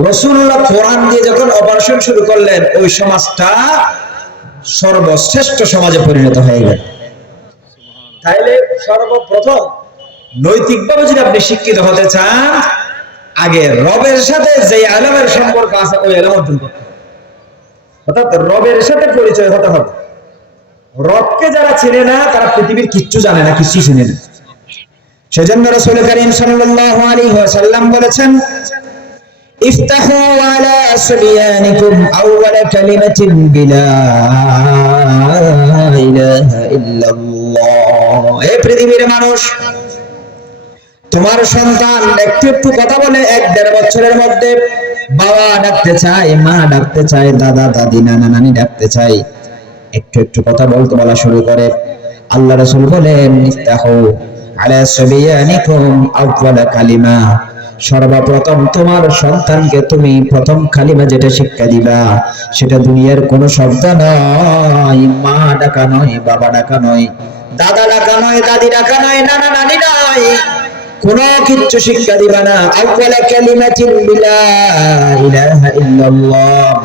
রাসূলুল্লাহ কোরআন দিয়ে যখন অপারেশন শুরু করলেন ওই সমাজটা সর্বশ্রেষ্ঠ সমাজে পরিণত হয়ে গেল তাইলে সর্বপ্রথম নৈতিকভাবে যদি আপনি শিক্ষিত হতে চান আগে রবের সাথে যে ইলমের সম্পর্ক আছে ওই ইলম অর্জন করতে হবে অর্থাৎ রবের সাথে পরিচয় হতে হবে রবকে যারা চেনে না তারা পৃথিবীর কিচ্ছু জানে না কিছু চেনে না সেজন্য রাসূল করিম সাল্লাল্লাহু আলাইহি ওয়াসাল্লাম বলেছেন ইফতাহু আলা সুবিয়ানিকুম আউওয়ালা কালিমাতিন বিলা ইলাহা ইল্লাল্লাহ এই পৃথিবীর মানুষ তোমার সন্তান একটু একটু কথা বলে 1-1.5 বছরের মধ্যে বাবা ডাকতে চায় মা ডাকতে চায় দাদা দাদি নানা নানি ডাকতে চায় একটু একটু কথা বলা শুরু করে আল্লাহ রাসূল বলেন ইফতাহু আলা সুবিয়ানিকুম আউওয়ালা কালিমা সর্বপ্রথম তোমার সন্তানকে তুমি প্রথম কালিমা যেটা শিক্ষা দিবা সেটা দুনিয়ার কোনো শব্দ নয় মা ডাকা নয় বাবা ডাকা নয় দাদা ডাকা নয় দাদি ডাকা নয় নানা নানি নয় কোনো কিছু শিক্ষা দিবা না আউওয়ালা কালিমাতিন বিলা ইলাহা ইল্লাল্লাহ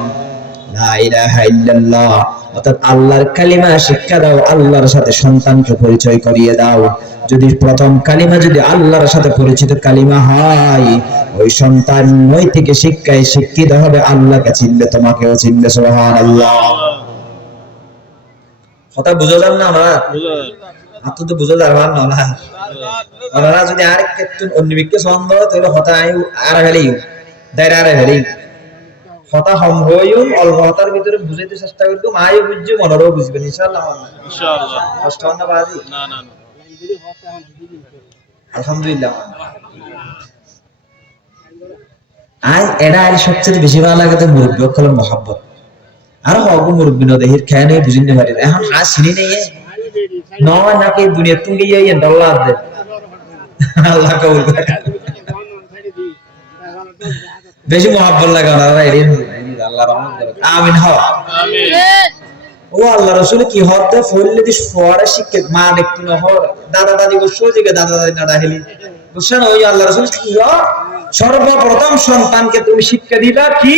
লা ইলাহা ইল্লাল্লাহ অর্থাৎ আল্লাহর কালিমা শিক্ষা দাও আল্লাহর সাথে সন্তানকে পরিচয় করিয়ে দাও যদি প্রথম কালিমা যদি আল্লাহর সাথে পরিচিত কালিমা হয় ওই সন্তান নৈতিক শিক্ষায় শিক্ষিত হবে আল্লাহকে চিনবে তোমাকেও চিনবে সুবহানাল্লাহ কথা বুঝা যান না আমরা আতো তো বুঝা যাবার না ওরা যদি আর একটু অন্যবিকে সন্দেহ তাহলে কথা আর গেলেই দায়রা আর গেলেই কথা হম হইম অল্প কথার ভিতরে বুঝাইতে চেষ্টা করব মাই বুঝবে মনেরও বুঝবেন ইনশাআল্লাহ ইনশাআল্লাহ কষ্ট হবে না বাজি না না আলহামদুলিল্লাহ আজ এরা আর সবচেয়ে বেশি ভালো লাগে তো মুরব্বী কলম mohabbat আর হগু মুরব্বী ন দেহির খায় নেই বুঝিতে পারি এখন আজ চিনি নেই নয় নাকি দুনিয়া তুমি গিয়ে আল্লাহ দে আল্লাহ কবুল করে বেশি mohabbat লাগে না আল্লাহ রহমত করে আমিন হ আমিন ও আল্লাহ রাসূল কি হতে ফললে দিস ফোয়ারে শিখে মা দেখতে না হর দাদা দাদি গো সোজে দাদা দাদি না ডাহেলি বুঝছেন ওই আল্লাহ রাসূল কি সর্বপ্রথম সন্তানকে তুমি শিক্ষা দিবা কি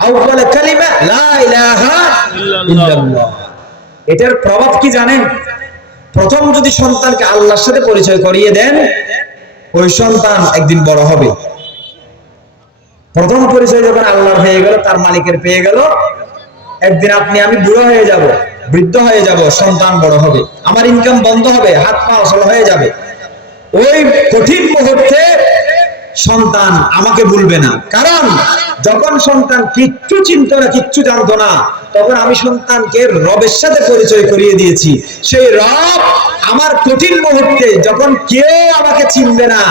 আউয়ালা কালিমা লা ইলাহা ইল্লাল্লাহ এটার প্রভাব কি জানেন প্রথম যদি সন্তানকে আল্লাহর সাথে পরিচয় করিয়ে দেন ওই সন্তান একদিন বড় হবে প্রথম পরিচয় যখন আল্লাহর হয়ে গেল তার মালিকের পেয়ে গেল একদিন আপনি আমি বুড়ো হয়ে যাব বৃদ্ধ হয়ে যাব সন্তান বড় হবে আমার ইনকাম বন্ধ হবে হাত পা অচল হয়ে যাবে ওই কঠিন মুহূর্তে সন্তান আমাকে ভুলবে না কারণ যখন সন্তান কিচ্ছু চিন্তা না কিচ্ছু জানতো না তখন আমি সন্তানকে রবের সাথে পরিচয় করিয়ে দিয়েছি সেই রব আমার কঠিন মুহূর্তে যখন কেউ আমাকে চিনবে না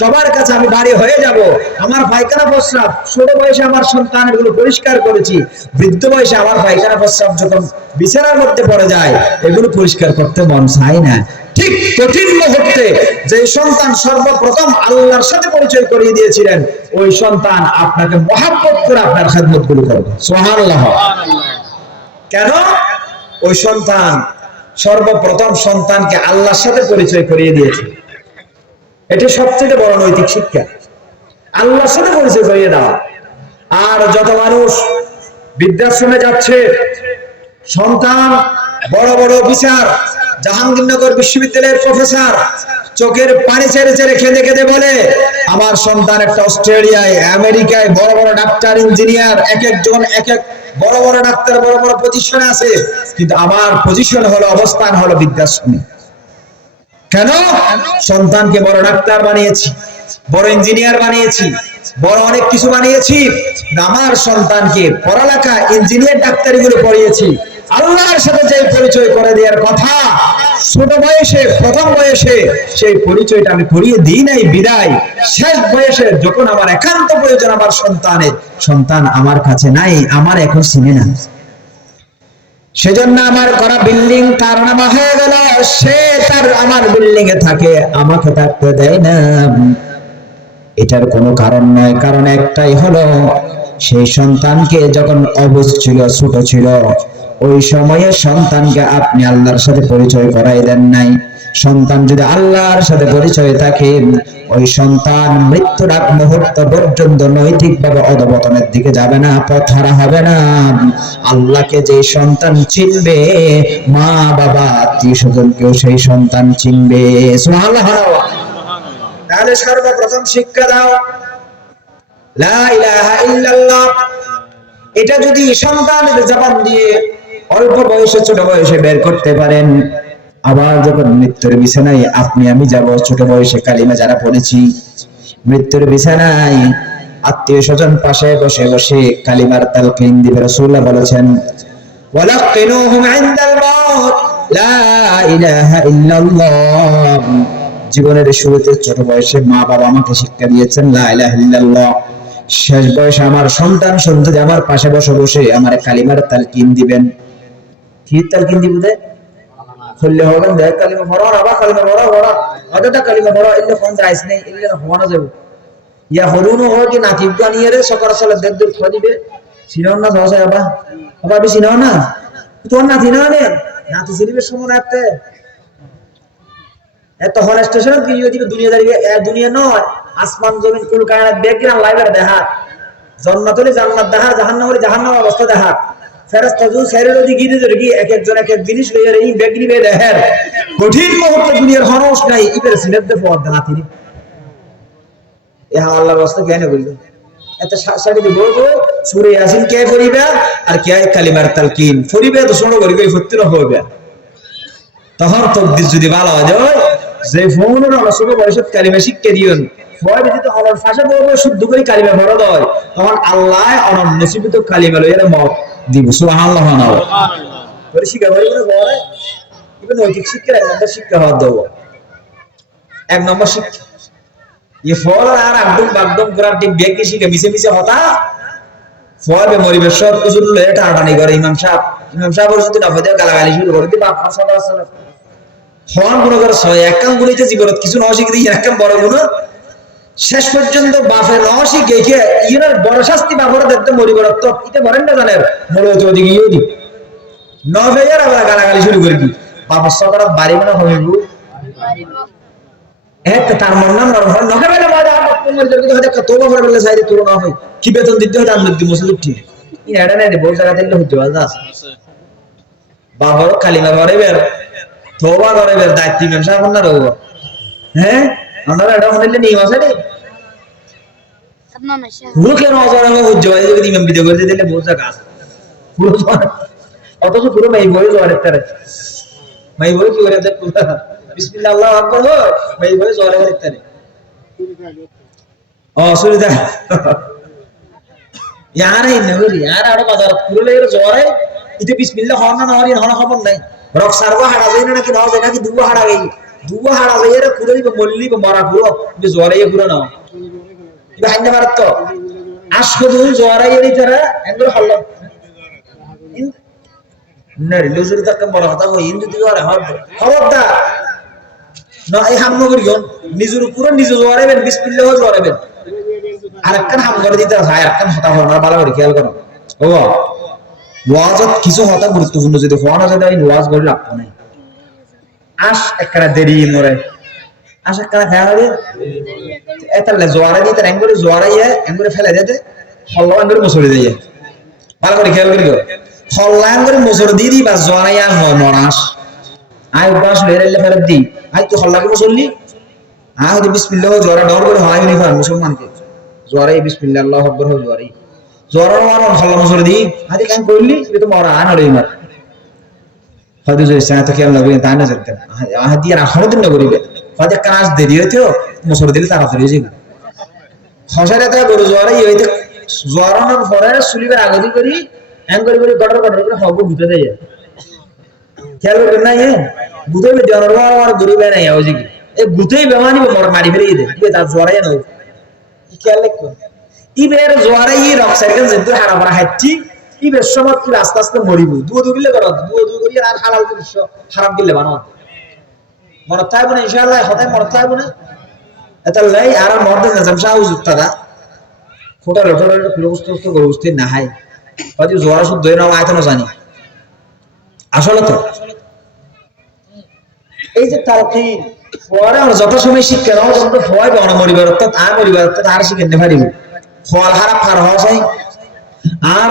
সবার কাছে আমি ভারী হয়ে যাব আমার পায়খানা প্রস্রাব ছোট বয়সে আমার সন্তানগুলো পরিষ্কার করেছি বৃদ্ধ বয়সে আমার পায়খানা প্রস্রাব যখন বিছানার মধ্যে পড়ে যায় এগুলো পরিষ্কার করতে মন চায় না ঠিক কঠিন মুহূর্তে যে সন্তান সর্বপ্রথম আল্লাহর সাথে পরিচয় করিয়ে দিয়েছিলেন ওই সন্তান আপনাকে মহব্বত করে আপনার খেদমতগুলো করবে সুবহানাল্লাহ কেন ওই সন্তান সর্বপ্রথম সন্তানকে আল্লাহর সাথে পরিচয় করিয়ে দিয়েছে এটা সবচেয়ে বড় নৈতিক শিক্ষা, আল্লাহর সাথে পরিচয় করিয়ে দাও। আর যত মানুষ বৃদ্ধাশ্রমে যাচ্ছে, সন্তান বড় বড় অফিসার, জাহাঙ্গীরনগর বিশ্ববিদ্যালয়ের প্রফেসর, চোখের পানি ছেড়ে ছেড়ে কেঁদে কেঁদে বলে আমার সন্তান একটা অস্ট্রেলিয়ায়, আমেরিকায় বড় বড় ডাক্তার, ইঞ্জিনিয়ার, এক একজন এক এক বড় বড় ডাক্তার, বড় বড় পজিশনে আছে, কিন্তু আমার পজিশন হলো, অবস্থান হলো বৃদ্ধাশ্রমে। কেন? সন্তানকে বড় ডাক্তার বানিয়েছি, বড় ইঞ্জিনিয়ার বানিয়েছি, বড় অনেক কিছু বানিয়েছি, আমার সন্তানকে পড়ালেখা ইঞ্জিনিয়ার ডাক্তারি গুলো পড়িয়েছি, আল্লাহর সাথে যে পরিচয় করে দেওয়ার কথা ছোট বয়সে, প্রথম বয়সে সেই পরিচয়টা আমি করিয়ে দিই নাই, বিদায় শেষ বয়সে যখন আমার একান্ত প্রয়োজন আমার সন্তানের, সন্তান আমার কাছে নাই, আমার এখন চিনে না, সেজন্য আমার করা বিল্ডিং তার নামা হয়ে গেল, সে তার আমার বিল্ডিং এ থাকে, আমাকে থাকতে দেয় না। এটার কোনো কারণ নয়, কারণ একটাই হলো সেই সন্তানকে যখন অবুঝ ছিল, ছোট ছিল, ওই সময়ে সন্তানকে আপনি আল্লাহর সাথে পরিচয় করাই দেন নাই। সন্তান যদি আল্লাহর সাথে পরিচয় থাকে, ওই সন্তান মৃত্যুর আগ মুহূর্ত পর্যন্ত নৈতিকভাবে অধঃপতনের দিকে যাবে না, পথ হারা হবে না। আল্লাহকে যে সন্তান চিনবে, মা বাবা আত্মীয় স্বজনকেও সেই সন্তান চিনবে। সুবহানাল্লাহ। তাহলে সর্বপ্রথম শিক্ষা দাও লা ইলাহা ইল্লাল্লাহ। এটা যদি সন্তানের জবান দিয়ে অল্প বয়সে, ছোট বয়সে বের করতে পারেন, আবার যখন মৃত্যুর বিছানায় আপনি আমি যাব, ছোট বয়সে কালিমা যারা পড়েছি, মৃত্যুর বিছানায় আত্মীয় স্বজন পাশে বসে বসে কালিমার তালকিন দিবে। রাসূলুল্লাহ বলেছেন ওয়ালাকিনুহুম ইনদাল মাউত লা ইলাহা ইল্লাল্লাহ। জীবনের শুরুতে ছোট বয়সে মা বাবা আমাকে শিক্ষা দিয়েছেন লা ইলাহা ইল্লাল্লাহ, শেষ বয়সে আমার সন্তান সন্ততি আমার পাশে বসে বসে আমার কালিমার তালকিন দিবেন। কি তালকিন দিব? দে খুললে হবেন, দেখ কালিমা পড়ো, আবার কালিমা পড়ো, অতটা কালিমা পড়ো, এলে ফোন যাইস নেই, এলে হওয়ানো যাবে ইয়া হরুনো হয় কি নাতিব গানিয়ে রে সকাল সালে দেড় দূর খাওয়া দিবে। সিনাও না সহসায় আবার আবার বেশি নাও না, তোর নাতি না নে নাতি সিরিবের সময় রাখতে এত হল স্টেশন কি দিবে দুনিয়া দাঁড়িয়ে, দুনিয়া নয় আসমান জমিন কুল কায়নাত দেখি আল্লাহ এবার দেখা, জান্নাত হলে জান্নাত দেখা, জাহান্নাম হলে জাহান্নাম অবস্থা দেখা, ফেরেশতা যু শরীর ওদি গিয়ে কি এক একজন এক এক জিনিস লইয়া এই বেগনি বে দেখেন, কঠিন মুহূর্তে দুনিয়ার হরস নাই ইবের সিনেট দে পড় না তিনি এ আল্লাহর রাস্তা জ্ঞান বলল। এত শাড়ি দিব সূরা ইয়াসিন কে পড়িবা আর কে কালিমার তালকিন পড়িবে, তো শুনো করিবে ফত্তির হবে। তখন তকদির যদি ভালো হয় যে ফোনের আলোচনা বয়সে কালিমা শিক্ষা দিয়েন, ফয় যদি হলার ভাষা বলবো শুদ্ধ করে কালিমা পড়া দেয়, তখন আল্লাহ অনন্য সীমিত কালিমা লইয়া মত দিব। সুবহানাল্লাহ। সুবহানাল্লাহ। শিক্ষা বলি না বলে ইবে নৈতিক শিক্ষা এক নম্বর শিক্ষা হওয়া দেবো, এক নম্বর শিক্ষা ये फल আর একদম একদম পুরা টিম বেকে শিখে মিশে মিশে হতা ফল বে মরিবে সব কিছু লয়ে টাটানি করে ইমাম সাহেব যদি না ফদে গালাগালি শুরু করে দি বাপ ফাসাদ আসলে হন গুণ করে ছয় একদম গুণিতে জীবনত কিছু না শিখে দি একদম বড় গুণ শেষ পর্যন্ত বাপের না শিখে কে ইনার বড় শাস্তি বাপরে দেখতে মরিবে রক্ত ইতে বলেন না জানেন মরে তো ওদিকে ইয়ে দি নবে এর আবার গালাগালি শুরু করে দি বাপ সদর বাড়ি না হইবু তার মন নাম নকে বেলে বাড়া তোমার যদি হয়তো তোবা করে বলে সাইডে তোর না হয় কি বেতন দিতে হয় আমি দিব মুসলিম ঠিক ই এডা নাই বহু জায়গা দিলে হচ্ছে বাজাস বাবার কালিমা করে বের তোবা করে বের দায়িত্ব ইমাম সাহেব না রব হ্যাঁ আমরা এটা হইলে নিয়ম আছে রে পুরো কেন অজরা হচ্ছে যদি ইমাম বিদে করে দিলে বহু জায়গা আছে পুরো অথচ পুরো মাই বই জোয়ার একটা মাই বই কি করে দেখ বিসমিল্লাহ আল্লাহু আকবার ভাই ভাই জোরে করে ইত্যাদি অসুবিধা यार है नगरी यार आड़ो बाजार পুরো লেগে জোরে ইতে বিসমিল্লাহ হন না হরি হন খবর নাই রক সারবা হাড়া যায় না কি না যায় নাকি দুয়া হাড়া গই দুয়া হাড়া যায় রে পুরোই মল্লি মারা পুরো যে জোরে পুরো না ইবে হাইনা মারত তো আজকে দুই জোরে এরি তারা একবার হল না রিলুজুর তক বড় কথা হই ইন্দু দিওয়ারে খবরদার না এই হাম নগরিয়ন নিজের উপরে নিজে জোরাবেন বিসমিল্লাহ জোরাবেন আরেকখান হাম করে দিতে হয় আরেকখান হতা হওয়ার ভালো করে খেয়াল করো ও ওয়াজত কিছু হতা গুরুত্বপূর্ণ যদি হওয়া না যায় ওয়াজ করে লাভ নাই আস একটা দেরি মরে আশা কারা খায় হলে এতালে জোয়ারা দিয়ে তার এঙ্গরে জোয়ারাইয়া এঙ্গরে ফেলে দিতে হল্লা এঙ্গরে মুসুরি দিয়ে ভালো করে খেয়াল করি হল্লা এঙ্গরে মুসুরি দিয়ে দিই বা জোয়ারাইয়া মরাস আয় উপাস হয়ে রেলে ফেরত দিই আয় তুই হল্লাকে মুসল্লি আয় হতে বিসমিল্লাহ জোয়ারা ডর করে হয় ইউনিফর্ম মুসলমানকে জোয়ারাই বিসমিল্লাহ আল্লাহু আকবার হয় জোয়ারাই জোয়ারার মারন হল্লা মুসুরি দিই আদি কেন করলি তুই তো মরা আন হলে মার হয়তো যে সাথে খেয়াল লাগবে তাই না যেতে আহ দিয়ে রাখার দিন না করিবে হয়তো কাজ দেরি হইতো মুসুরি দিলে তাড়াতাড়ি হয়ে যাবে খসারে তা গরু জোয়ারাই হইতে জোয়ারানোর পরে সুলিবের আগদি করি এন করি করি গটর গটর করে হব গুতে দেয় খেয়াল করবেন না গুতে বে দেওয়ার আর গরু বে নাই হইছে কি এই গুতেই বেমানি মর মারি ফেলে দে কি তার জোয়ারাই না কি খেয়াল রাখো ইবের জোয়ারাই রক সাইকেল যেতে হারা ভরা হাঁচি ইবের সময় কি আস্তে আস্তে মরিব দুধ দিলে করো দুধ করি আর হালাল দৃশ্য খারাপ দিলে বানো মনে থাকবে না ইনশাআল্লাহ হতায় মনে থাকবে না এটা লাই আর মর্দে নাজাম শাহ উজুক্তারা ফোটা লটর ফিলবস্ত গরুস্তি না হাই হয়তো জোয়ারা শুদ্ধ হয়ে নাও আয়তন জানি আসলে তো এই যে তালকিন পরে আমরা যত সময় শিক্ষা নাও তত ভয় পাও না মরিবার অর্থাৎ আর মরিবার অর্থাৎ আর শিখে পারিব ফল হারা পার হওয়া চাই আর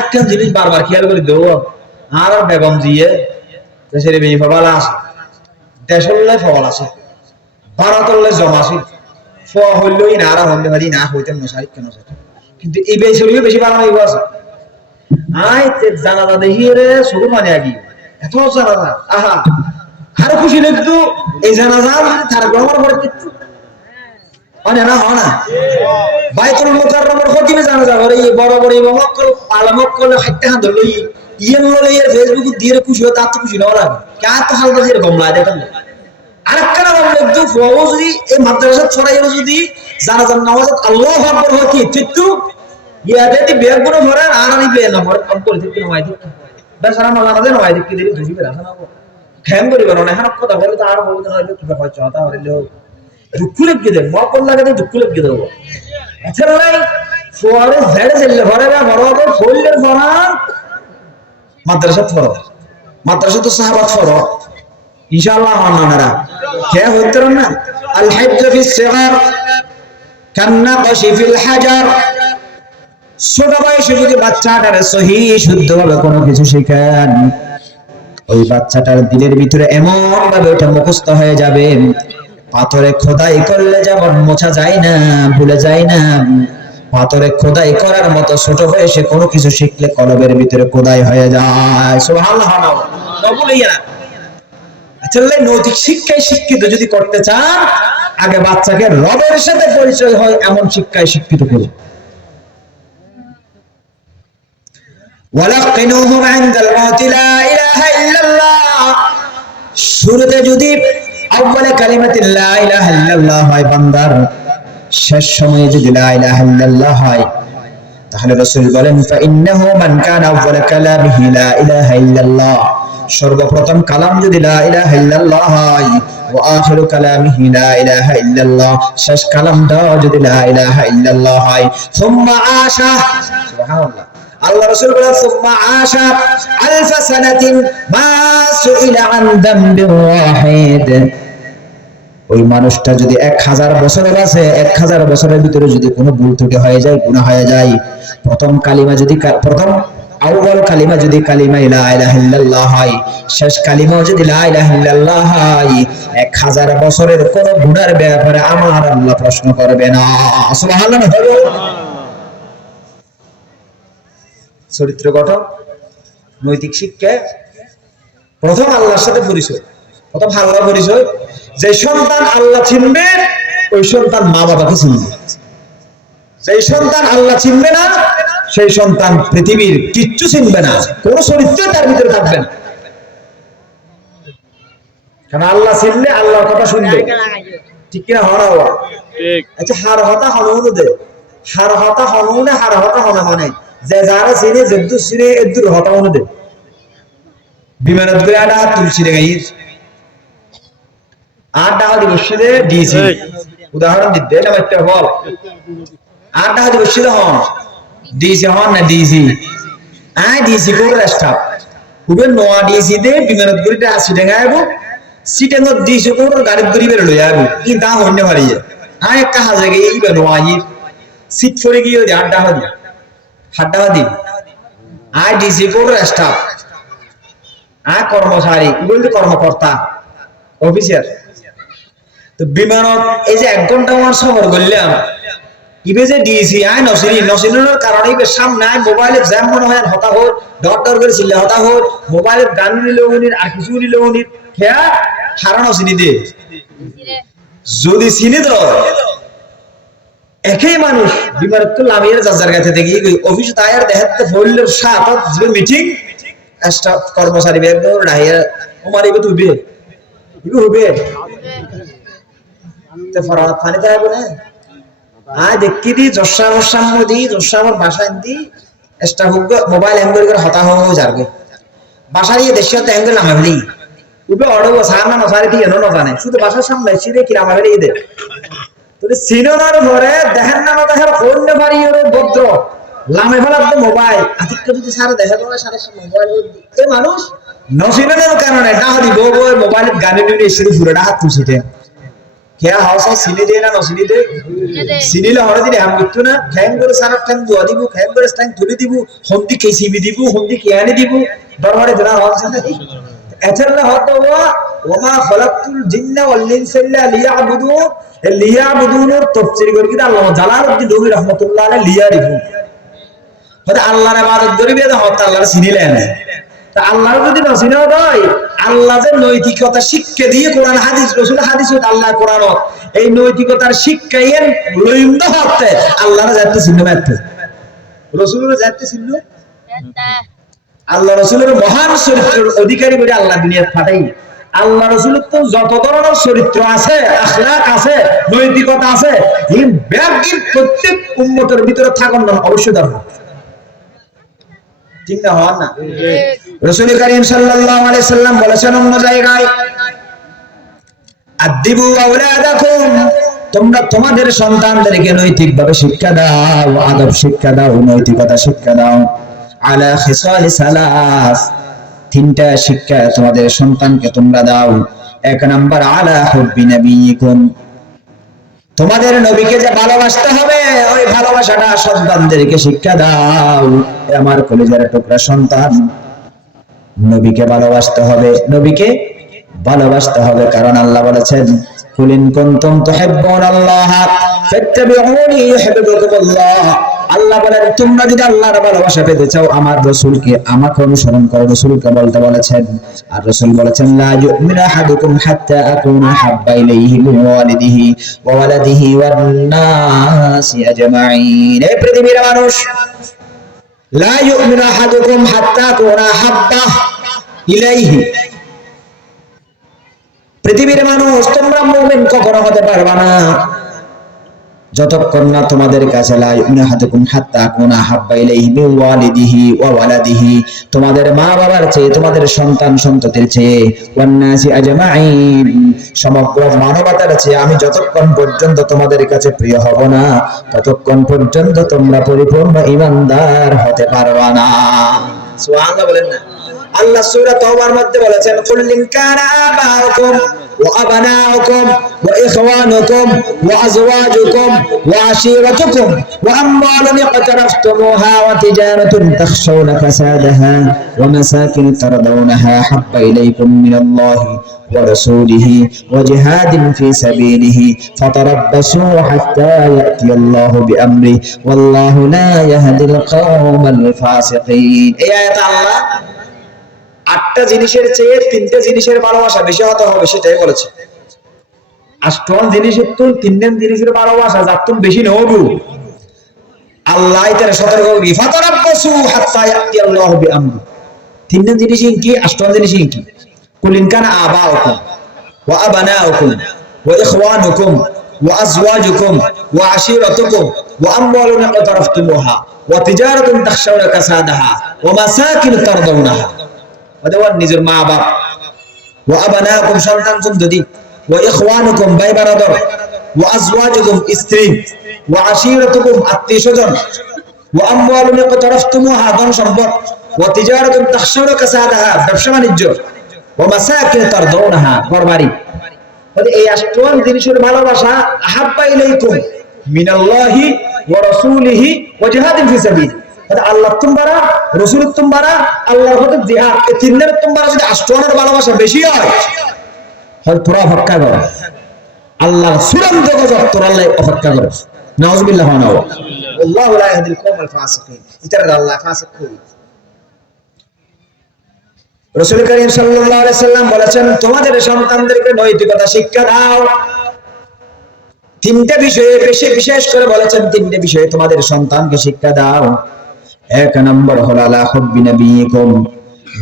একটা জিনিস বারবার খেয়াল করে দেবো আর বেগম দিয়ে দেশের মেয়ে ফল আছে দেশলে ফল আছে ভারতলে জমা আছে ফল হইলই না আর হইতে পারি না হইতে মশারি কেন কিন্তু এই বেশি বেশি ভালো হইব আছে আয় তে জানাজা দেখি রে শুরু মানে আগি এত জানাজা আহা আর খুশি লাগতো এই জানাজা তার গ্রহণ করে কিছু মানে না হয় না বাইতুল মুকাররমের খতিমে জানাজা করে এই বড় বড় মক্কল আলমক্কল হাইতে হাত লই ইয়েন লই ফেসবুক দিয়ে খুশি হতা তো খুশি না লাগে কা তো হালকা যে গমলা দেখেন আরেকটা বললে একটু ফওজ যদি এই মাদ্রাসা ছড়াইলো যদি জানাজার নামাজত আল্লাহু আকবার হয় কি একটু ইয়াতে বেগুন ভরে আর আনি বে না ভরে কম করে দিতে নয় দিতে বেচারা মালানা দেন নয় দিতে দিলি দুজি বেরা না খেম করিব না এখন কথা বলে তো আর বলতে নয় কি হয় চাতা হইলো দুকুলে গিয়ে মকল লাগে দুকুলে গিয়ে দেবো আচ্ছা ভাই ফোয়ারে ঝেড়ে চললে ভরে বা বড় বড় ফললের ভরা মাদ্রাসা তো সাহাবাত ফরো ইনশাআল্লাহ মানারা কে হইতে না আল হাজ্জ ফি সিগার কান্নাকশি ফিল হাজার ছোট বয়সে যদি বাচ্চাটারে সহি শুদ্ধভাবে কোনো কিছু শেখান ওই বাচ্চাটার দিলের ভিতরে এমন ভাবে ওটা মুখস্থ হয়ে যাবে পাথরে খোদাই করলে যেমন মোছা যায় না ভুলে যায় না পাথরে খোদাই করার মতো ছোট বয়সে কোনো কিছু শিখলে কলবের ভিতরে খোদাই হয়ে যায় সুবহানাল্লাহ নবুলিয়া আসলে নৈতিক শিক্ষায় শিক্ষিত যদি করতে চান আগে বাচ্চাকে রবের সাথে পরিচয় হয় এমন শিক্ষায় শিক্ষিত করুন ওয়ালাকিনুহুম ইনদাল মাউতি লা ইলাহা ইল্লাল্লাহ শুরুতে যদি আউয়ালে কালিমাতি লা ইলাহা ইল্লাল্লাহ হয় বান্দার শেষ সময়ে যদি লা ইলাহা ইল্লাল্লাহ হয় তাহলে রাসূল বলেন ফা ইন্নাহু মান কানা আউয়ালা কালামিহি লা ইলাহা ইল্লাল্লাহ সর্বপ্রথম কালাম যদি লা ইলাহা ইল্লাল্লাহ হয় ওয়া আখিরু কালামিহি লা ইলাহা ইল্লাল্লাহ শেষ কালামটা যদি লা ইলাহা ইল্লাল্লাহ হয় সুম্মা আশা সুবহানাল্লাহ আল্লাহ রাসূল বলেন সুম্মা আশা আলফ সানাতিন মা সুইলা আন দামবি ওয়াহিদ ওই মানুষটা যদি 1000 বছর বাঁচে 1000 বছরের ভিতরে যদি কোনো ভুল ত্রুটি হয়ে যায় গুনাহ হয়ে যায় প্রথম আউয়াল কালিমা যদি কালিমা লা ইলাহা ইল্লাল্লাহ হয় শেষ কালিমা যদি লা ইলাহা ইল্লাল্লাহ হয় 1000 বছরের কোন গুনার ব্যাপারে আমার আল্লাহ প্রশ্ন করবে না সুবহানাল্লাহ চরিত্র গঠন নৈতিক শিক্ষা প্রথম আল্লাহর সাথে পরিচয় প্রথম আল্লাহর পরিচয় যে সন্তান আল্লাহ চিনবে ওই সন্তান মা বাবাকে চিনবে যে সন্তান আল্লাহ চিনবে না সেই সন্তান পৃথিবীর কিচ্ছু চিনবে না কোন চরিত্র তার ভিতরে থাকবে না কারণ আল্লাহ চিনলে আল্লাহর কথা শুনবে ঠিক কিনা হওয়া ঠিক আচ্ছা হার হতা হনু দে হার হতা হনু না হার হতা হনা মানে যে যারা চিনে যেদু চিনে এদুর হতা হনু দে বিমানত করে আডা তুলছি রে গাইস আডা দিবসে ডিসি উদাহরণ দিতে না একটা বল আডা দিবসে হন ডিসি হন না ডিসি আই ডিসি কোর রাস্তা উবে নোয়া ডিসি দে বিমানত করে 80 টাকা আইবো সিটেঙ্গত দিছে কোন গাড়ি গরিবের লই আবু ই দা হইনে পারিয়ে আয় কাহা জায়গা এই বেনো আই সিট ফরে গিয়ে হাড্ডা দি আয় ডিসি কোন স্টাফ আয় কর্মচারী বলতে কর্মকর্তা অফিসার তো বিমানত এই যে 1 ঘন্টা আমার সফর করলাম ইবে যে ডিসি আয় নসিনের কারণে ইবে সামনে আয় মোবাইলে জ্যাম মনে হয় হতা হোক ডর করে ছিল হতা হোক মোবাইলে গান নিলে উনির আর কিছু নিলে উনির খেয়া হারানো চিনি দে যদি চিনি তো একই মানুষ বিমানত তো লামিয়ে যার কাছে থেকে অফিস তায়ার দেখাতে বললে সাত যে মিটিং স্টাফ কর্মচারী একদম ডাইয়া ওমার ইবে তুই হবে তে ফরাত পানি দেব না আয় দেখি দি জসাবর সামনে দি জসাবর বাসায় দি স্টাফ মোবাইল হ্যাঙ্গল করে হতা হো যাবে বাসায় দেশে তো হ্যাঙ্গল নামে বলি উবে অড়ব সামনে নসারে দিয়ে ন জানে শুধু বাসার সামনে সিরে কি নামে বলি দে তুই সিনোনার ঘরে দেখেন না দেখার ফোন পারি ওরে ভদ্র লামে ফেলার তো মোবাইল আতিক যদি সারা দেখা বলে সারা মোবাইল এই মানুষ নসিনের কারণে ডাহা দিব মোবাইল গানে নিয়ে এসে পুরো ডাহা তুছিতে क्या हाउसा सिनी दे ना नसिनी दे सिनीला हरे दिले हम कितु ना खैम करे सारा टाइम दुआ दिबु खैम करे टाइम तुली दिबु होंदी केसीबी दिबु होंदी कियानी दिबु दरबारे जना हाउसा नहीं एचरला होतो वमा खलक़तुल जिन्ना वल इंसा इल्ला लियाबुदून तफसीर করে কি আল্লাহ জালালউদ্দিন রুমি রাহমাতুল্লাহ আলাইহি লিয়া দিবু মানে আল্লাহর ইবাদত করিবে তো হত আল্লাহর সিনিলে না তা আল্লাহর যদি না চিনা হয় আল্লাহ যে নৈতিকতা শিক্ষা দিয়ে কোরআন হাদিস রাসূল হাদিস ও আল্লাহ কোরআন এই নৈতিকতার শিক্ষায়েন লইন্দ হতে আল্লাহর জাতি চিনতে পারতে রাসূলের জাতি চিনলো আল্লাহ রাসূলের মহান চরিত্রের অধিকারী বলে আল্লাহ দুনিয়াতে পাঠাই আল্লাহ রাসূলের তো যত ধরনের চরিত্র আছে আখলাক আছে নৈতিকতা আছে এই ব্যাগির প্রত্যেক উম্মতের ভিতরে থাকুন না অবশ্যই দরকার ঠিক না হওয়ার না রাসূল করিম সাল্লাল্লাহু আলাইহি সাল্লাম বলেছেন অন্য জায়গায় আদিবু আওলাদাকুম তোমরা তোমাদের সন্তানদেরকে নৈতিকভাবে শিক্ষা দাও আদব শিক্ষা দাও নৈতিকতা শিক্ষা দাও আলা খিসাল সালাস তিনটা শিক্ষা তোমাদের সন্তানকে তোমরা দাও এক নাম্বার আলা হুব্বি নবিয়িকুম তোমাদের নবীকে যে ভালোবাসতে হবে ওই ভালোবাসাটা সন্তানদেরকে শিক্ষা দাও আমার কলিজার টুকরা সন্তান নবীকে ভালোবাসতে হবে কারণ আল্লাহ বলেছেন কুলিন কুনতুম তুহিব্বুনাল্লাহ ফাত্তাবিউনি ইউহিব্বুকুমুল্লাহ আল্লাহ বলেন তোমরা যদি আল্লাহর ভালোবাসা পেতে চাও আমার রাসূলকে আমাকে অনুসরণ করো রাসূলকে বলতে বলেছেন আর রাসূল বলেছেন লা ইউমিনু আহাদুকুম হাত্তা আকুনা হাব্বা ইলাইহি মিন ওয়ালিদিহি ওয়া ওয়ালাদিহি ওয়ান নাসি আজমাইন এই পৃথিবীর মানুষ লা ইউমিনু আহাদুকুম হাত্তা আকুনা হাব্বা ইলাইহি পৃথিবীর মানুষ তোমরা মুমিন কখনো হতে পারবে না যতক্ষণ না তোমাদের কাছে লা ইউমিনু আহাদুকুম হাত্তা আকুনা হাব্বা ইলাইহি মিন ওয়ালিদিহি ওয়া ওয়ালাদিহি তোমাদের মা বাবার চেয়ে তোমাদের সন্তান সন্ততির চেয়ে ওয়ান নাসি আজমাইন সমগ্র মানবতার চেয়ে আমি যতক্ষণ পর্যন্ত তোমাদের কাছে প্রিয় হব না ততক্ষণ পর্যন্ত তোমরা পরিপূর্ণ ঈমানদার হতে পারবে না সুবহানাল্লাহ বলেন না আল্লাহ সূরা তাওবার মধ্যে বলেছেন কুল ইন কানা আবাউকুম ওয়া আবনাউকুম ওয়া ইখওয়ানুকুম ওয়া আজওয়াজুকুম ওয়া আশীরাতুকুম ওয়া আমওয়ালুন ইqtaraftumuha ওয়া তিজারাতুন তাখশawna কাসাদাহা ওয়া মাসাকিন তারদাউনাহা হাব্বা ইলাইকুম মিনাল্লাহি ওয়া রাসূলিহি ওয়া জিহাদিন ফি সাবিলিহি ফাতারাব্বাসু হাত্তা ইয়াতিয়াল্লাহু বিআমরি ওয়াল্লাহু লা ইয়াহদিল কওমাল ফাসিকিন এই আয়াত আল্লাহ 8টা জিনিসের চেয়ে 3টে জিনিসের ভালোবাসা বেশি হতে হবে সেটাই বলেছে 8টা জিনিসের তো 3টে জিনিসের ভালোবাসা যাতুম বেশি নবু আল্লাহ তার সতর্ক করি ফাতারাব্বাসু হাত্তা ইয়াতিয়াল্লাহু বিআমরি 3টে জিনিস কি 8টা জিনিস কি কুলিন কানা আবাউকুম ওয়া আবনাউকুম ওয়া ইখওয়ানুকুম ওয়া আজওয়াজুকুম ওয়া আশীরাতুকুম ওয়া আমওয়ালুন ইqtaraftumuha ওয়া তিজারাতুন তাখশাওনা কাসাদাহা ওয়া মাসাকিন তারদাউনাহা অথবা নিজের মা বাপ ওয়া আবনাকুম সন্তান সন্ততি ওয়া ইখওয়ানুকুম ভাই ব্রাদার ওয়া আজওয়াজুকুম স্ত্রী ওয়া আশীরাতুকুম আত্মীয়স্বজন ওয়া আমওয়ালুন ইqtaraftumuha ধন সম্পদ ওয়া তিজারাতুন তাখশাওনা কাসাদাহা ব্যবসা বাণিজ্য ওয়া মাসাকিন তারদাউনাহা, ঘরবাড়ি। তাহলে এই আষ্টম জিনিসের ভালোবাসা, আহাব্বা ইলাইকুম মিনাল্লাহি ওয়া রাসূলিহি ওয়া জিহাদিন ফি সাবিল। তাহলে আল্লাহ তোমারা, রাসূল তোমারা, আল্লাহর পথে জিহাদ, এই তিনের তোমারা যদি আষ্টমের ভালোবাসা বেশি হয়, তাহলে তোরা অপেক্ষা কর, আল্লাহর চূড়ান্ত গজব তোরা আল্লাহ অপেক্ষা কর। নাউযুবিল্লাহ ওয়া নাউযু, আল্লাহু লা ইয়াহদিল কওমাল ফাসিকিন। এটা আল্লাহ ফাসিক কই। রাসূল কারীম সাল্লাল্লাহু আলাইহি সাল্লাম বলেছেন, তোমাদের সন্তানদেরকে নৈতিকতা শিক্ষা দাও। তিনটা বিষয়ে বিশেষ করে বলেছেন, তিনটা বিষয়ে তোমাদের সন্তানকে শিক্ষা দাও। এক নম্বর হলো আলা হুব্বি নবিয়িকুম,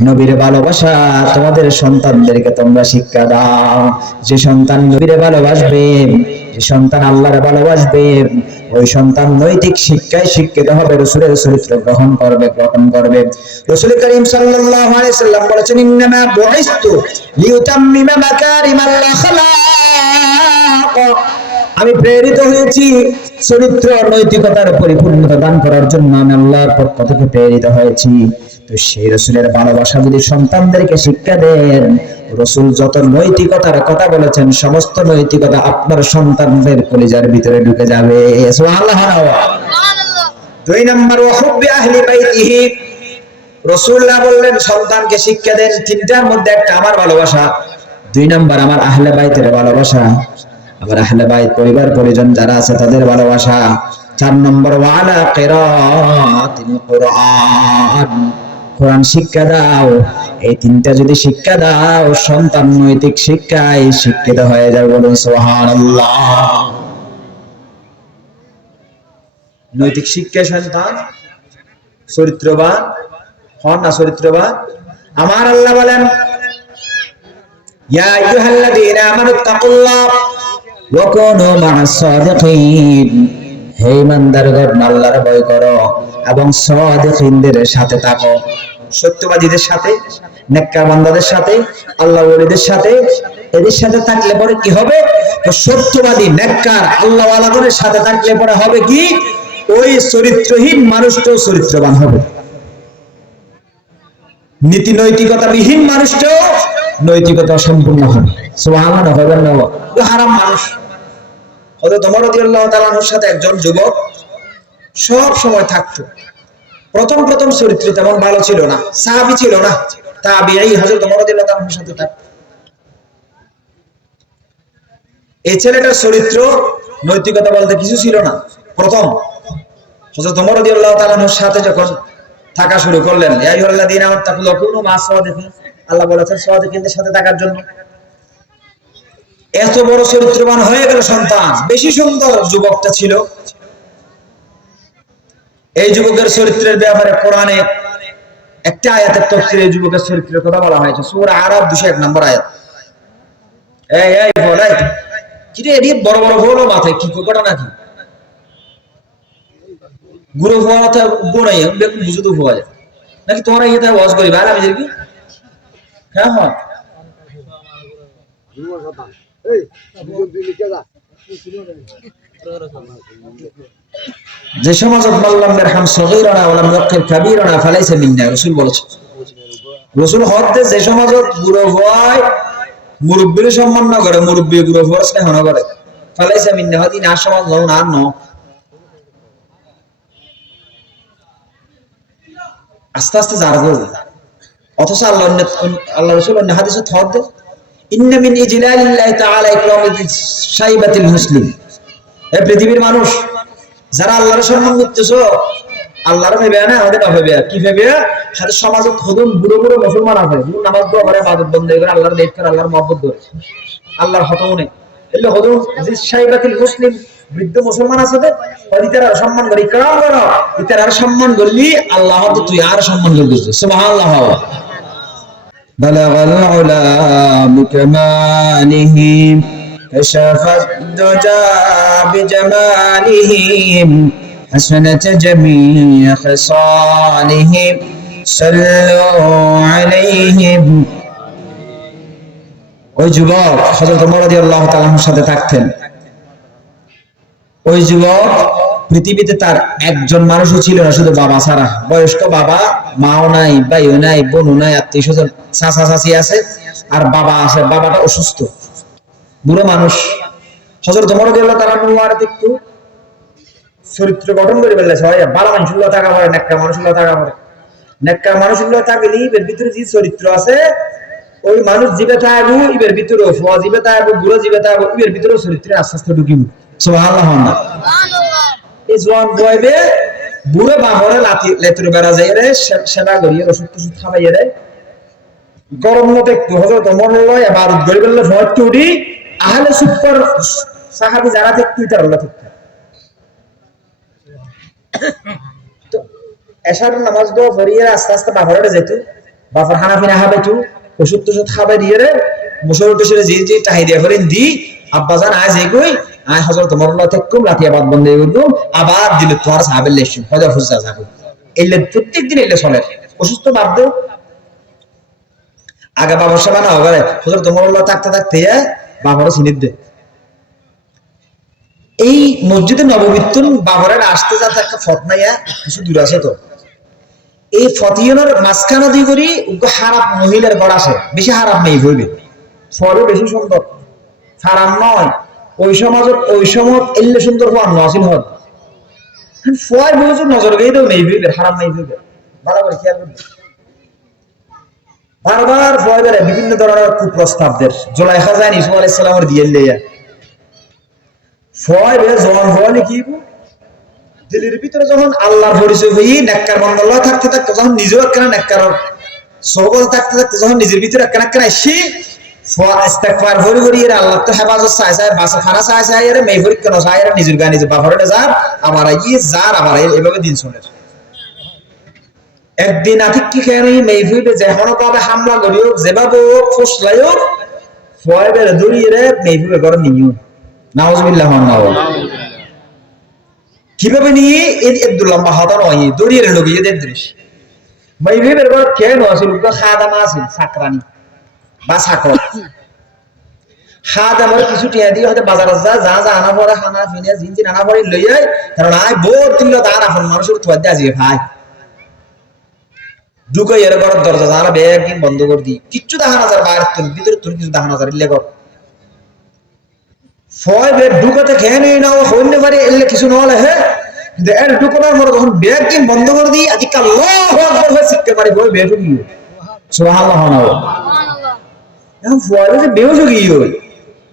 নবীর ভালোবাসা তোমাদের সন্তানদেরকে তোমরা শিক্ষা দাও। যে সন্তান নবীর ভালোবাসবে, যে সন্তান আল্লাহর ভালোবাসবে, ওই সন্তান নৈতিক শিক্ষায় শিক্ষিত হবে, রাসূলের চরিত্র গ্রহণ করবে। রাসূল কারীম সাল্লাল্লাহু আলাইহি সাল্লাম বলেছেন, ইন্নামা বুইসতু লিউতাম্মিমা মাকারিমাল আখলাক, আমি প্রেরিত হয়েছি চরিত্র নৈতিকতার পরিপূর্ণতা দান করার জন্য। আমি আল্লাহর পক্ষ থেকে প্রেরিত হয়েছি। তো সেই রাসূলের ভালোবাসা যদি সন্তানদেরকে শিক্ষা দেন, রাসূল যত নৈতিকতার কথা বলেছেন, সমস্ত নৈতিকতা আপনার সন্তানদের কলিজার ভিতরে ঢুকে যাবে। সুবহানাল্লাহ। দুই নম্বর, ওয়া হুব্বি আহলি বাইতিহি, রাসূলুল্লাহ বললেন সন্তানকে শিক্ষা দেন তিনটার মধ্যে একটা আমার ভালোবাসা, দুই নম্বর আমার আহলে বাইতের ভালোবাসা, আমার আহলে বাইত পরিবার পরিজন যারা আছে তাদের ভালোবাসা, চার নম্বর ওয়া আলা কিরাআতিল কুরআন, কোরআন শিক্ষা দাও। এই তিনটা যদি শিক্ষা দাও, সন্তান নৈতিক শিক্ষায় শিক্ষিত হয়ে যাবে। বলুন সুবহানাল্লাহ। নৈতিক শিক্ষায় সন্তান চরিত্রবান হন না, চরিত্রবান। আমার আল্লাহ বলেন, ইয়া আইয়ুহাল্লাযীনা আমানুত্তাকুল্লাহ ওয়া কুনু মা'আস সাদিকিন, হে ইমানদারগণ আল্লাহর ভয় করো এবং সাদিকিনদের সাথে থাকো। সত্যবাদীদের সাথে, নেককার বান্দাদের সাথে, আল্লাহর ওলিদের সাথে, এদের সাথে থাকলে পরে কি হবে? তো সত্যবাদী নেককার আল্লাহওয়ালাদের সাথে থাকলে পরে হবে কি? ওই চরিত্রহীন মানুষটাও চরিত্রবান হবে, নীতি নৈতিকতা বিহীন মানুষটাও নৈতিকতা সম্পূর্ণ হবে। সুবহানাল্লাহ। হবেন না? হারাম মানুষ। হযরত ওমর রাদিয়াল্লাহু তাআলা আনহুর সাথে একজন যুবক সব সময় থাকতো। প্রথম চরিত্র তেমন ভালো ছিল না, সাহাবী ছিল না, তাবিঈ হযরত ওমর রাদিয়াল্লাহু তাআলার সাথে থাকতো। এই ছেলেটার চরিত্র নৈতিকতা বলতে কিছু ছিল না। প্রথম হযরত ওমর রাদিয়াল্লাহু তাআলার সাথে যখন থাকা শুরু করলেন, ইয়া আইয়ুহাল্লাযীনা আমানুত্তাকুল্লাহ ওয়া কুনু মা'আস সাদিকিন, আল্লাহ বলেছেন সাদিকিনদের সাথে থাকার জন্য। এত বড় চরিত্রবান হয়ে গেল সন্তান। বেশি সুন্দর যুবকটা ছিল। এই যুবকের চরিত্রের ব্যাপারে কোরআনে একটা আয়াতের তাফসীরে এই যুবকের চরিত্রের কথা বলা হয়েছে, সূরা আরাফ 201 নম্বর আয়াত। এই বলাই কি রে, এডি বড় বড় মাথায় কি কোকড়া নাকি গুরু হওয়া মাথা গোনাই বেকুন বুঝু তো হওয়া যায় নাকি? তোমরা ইয়েতে ওয়াজ করি ভাই আমি দেখি। হ্যাঁ যে সমাজত মাল্লাম ইয়ারহাম সগীরানা ওয়া লাম ইয়াকির কাবীরানা ফালাইসা মিন্না, রাসূল বলেছেন। রাসূল হতে যে সমাজত বুড়ো হয় মুরব্বির সম্মান না করে, মুরব্বি বুড়ো হওয়ার স্নেহ না করে, ফালাইসা মিন্না, হদি না সমাজ নাও না ন। আস্তে আস্তে জারগো। অথচ আল্লাহ রাসূল অন্য হাদিসে থদ ইন্না মিন ইজলালিল্লাহি তাআলা ইকরামিস শাইবাতিল মুসলিম। এই পৃথিবীর মানুষ যারা আল্লাহর সম্মান করতেছো, আল্লাহর ভেবে না আমাদের ভেবে কি ভেবে? সাথে সমাজে খুদুন বুড়ো মুসলমান আছে, নামাজ দোয়া করে, ইবাদত বন্ধ করে, আল্লাহর দেখে করে, আল্লাহর মহব্বত করে, আল্লাহর হতমনে এলে হদুন শাইবাতিল মুসলিম, বৃদ্ধ মুসলমান আছে তে ইতার আর সম্মান করি, ইকরাম করো, ইতার আর সম্মান করলি আল্লাহ তো তুই আর সম্মান করছিস। সুবহানাল্লাহ। বালাগাল উলা বিকামালিহি كشفت الدجى بجمالهم حسنت جميع خصالهم صلوا عليهم। ওই যুবক হযরত ওমর রাদিয়াল্লাহু তাআলার সাথে থাকতেন। ওই যুবক পৃথিবীতে তার একজন মানুষও ছিল না, শুধু বাবা ছাড়া। বয়স্ক বাবা, মাও নাই, ভাইও নাই, বোনও নাই, আত্মীয় স্বজন চাচা চাচি আছে, আর বাবা আছে, বাবাটা অসুস্থ, বুড়ো মানুষ। হযরত ওমর রাদিয়াল্লাহু তাআলা নোয়ার একটু চরিত্র গঠন করে ফেললেছে, হয় ভালো মানুষগুলো থাকা পড়ে, নেককার মানুষগুলো থাকা পড়ে। নেককার মানুষগুলো থাকলে এর ভিতরে যে চরিত্র আছে, ওই মানুষ জীবে থাকবো এর ভিতরে, ফোয়া জীবে থাকবো, বুড়ো জীবে থাকবো এর ভিতরে চরিত্রে আস্তে আস্তে ঢুকিব। সুবহানাল্লাহ। এই জোয়ান বয়বে বুড়ো বাবরে লাতি লেতুরে বেড়া যায় রে, সেবা করিয়ে ওষুধ টষুধ খাওয়াইয়ে রে, গরম মতো একটু হজরত ওমর লয় এবার ধরে বললে ভয় উঠি আহলে সুপার সাহাবী যারা দেখতে তার আল্লাহ ঠিক তো এশার নামাজ দো ফরিয়ে আস্তে আস্তে বাবরে যেত, বাফর হানাফি না হবে তো ওষুধ টষুধ খাবে দিয়ে রে, মুসর টসরে যে টাহি দিয়ে ফরেন দি আব্বাজান আজ এগোই আয় হযরত ওমর আল্লাহ তেকুম লাতি আবাদ বন্ধ করব, আবার দিল তোমার সাহাবের লেশন হযরত ফুজা যাবে এলে প্রত্যেক দিন এলে চলে, অসুস্থ বাদ দাও আগে বাবার সেবা না হবে হযরত ওমর আল্লাহ থাকতে থাকতে বাবারও চিনিত দে। এই মসজিদে নববীর বাবরের আসতে যাতে একটা ফতনাইয়া কিছু দূর আছে তো, এই ফতিয়ানোর মাঝখানে দুই করি হারাপ মহিলার ঘর আছে, বেশি হারাপ নেই হইবে, ফলে বেশি সুন্দর হারাম নয়। ওই সমাজের ওই সময় এলে সুন্দর হওয়ার নসিল হদ ফয় বলছে নজর গেলেও নেই হইবে, হারাম নেই হইবে, ভালো করে খেয়াল করবে। বারবার ফয় বেড়ে বিভিন্ন ধরনের কুপ্রস্তাবদের জোলাইখা যায় ইসু আলাইহিস সালামের দিয়ে লেয়া ফয় বেড়ে জন ফয় কি দিলের ভিতরে যখন আল্লাহর পরিচয় হই নেককার বান্দাল্লাহ থাকতে থাকতে যখন নিজেও একখানা নেককার সহবত থাকতে থাকতে যখন নিজের ভিতরে একখানা একখানা এসে ইস্তেগফার ভরি ভরি এর আল্লাহ তো হেফাজত চাই চাই বাসা খানা চাই চাই এর মেই ভরি কেন চাই এর নিজের গায়ে নিজে বাফরে যার আবার যার আবার এভাবে দিন শোনে। একদিন আতিক কি কেন মেই ভরি যেমন ভাবে হামলা করিও যেভাবে ফসলাইও ফয় বের দড়িয়ে রে মেই ভরি ঘর নিও নাউজুবিল্লাহ কিভাবে নিয়ে এর লম্বা হাতা নয় দড়িয়ে লগিয়ে দেন দৃশ্য মেই ভরি বের কেন আসল খাদামা আছে সাকরানি বা সাকর হাত আমার কিছু টিয়া দিয়ে হয়তো বাজারে যা যা আনা পরে খানা ফিনে জিনজিন আনা পরে লই যায়, কারণ আয় বোর দিল তার আপন মানুষের তোয়ার দিয়ে আজিয়ে ভাই ঢুকে এর ঘরের দরজা জানা ব্যাগ দিন বন্ধ করে দিই, কিচ্ছু দেখা না যায় বাইরের তোর ভিতরে তোর কিছু দেখা না যায় ইলে কর ফয় বের ঢুকাতে খেয়ে নেই না ও হইতে পারে এলে কিছু নহলে হ্যাঁ, কিন্তু এর ঢুকানোর পরে যখন ব্যাগ দিন বন্ধ করে দিই আজকে আল্লাহু আকবার হয়ে শিখতে পারি বই বের ঢুকি সুবহানাল্লাহ। এখন ফয় যে বেহুশ হয়ে গিয়ে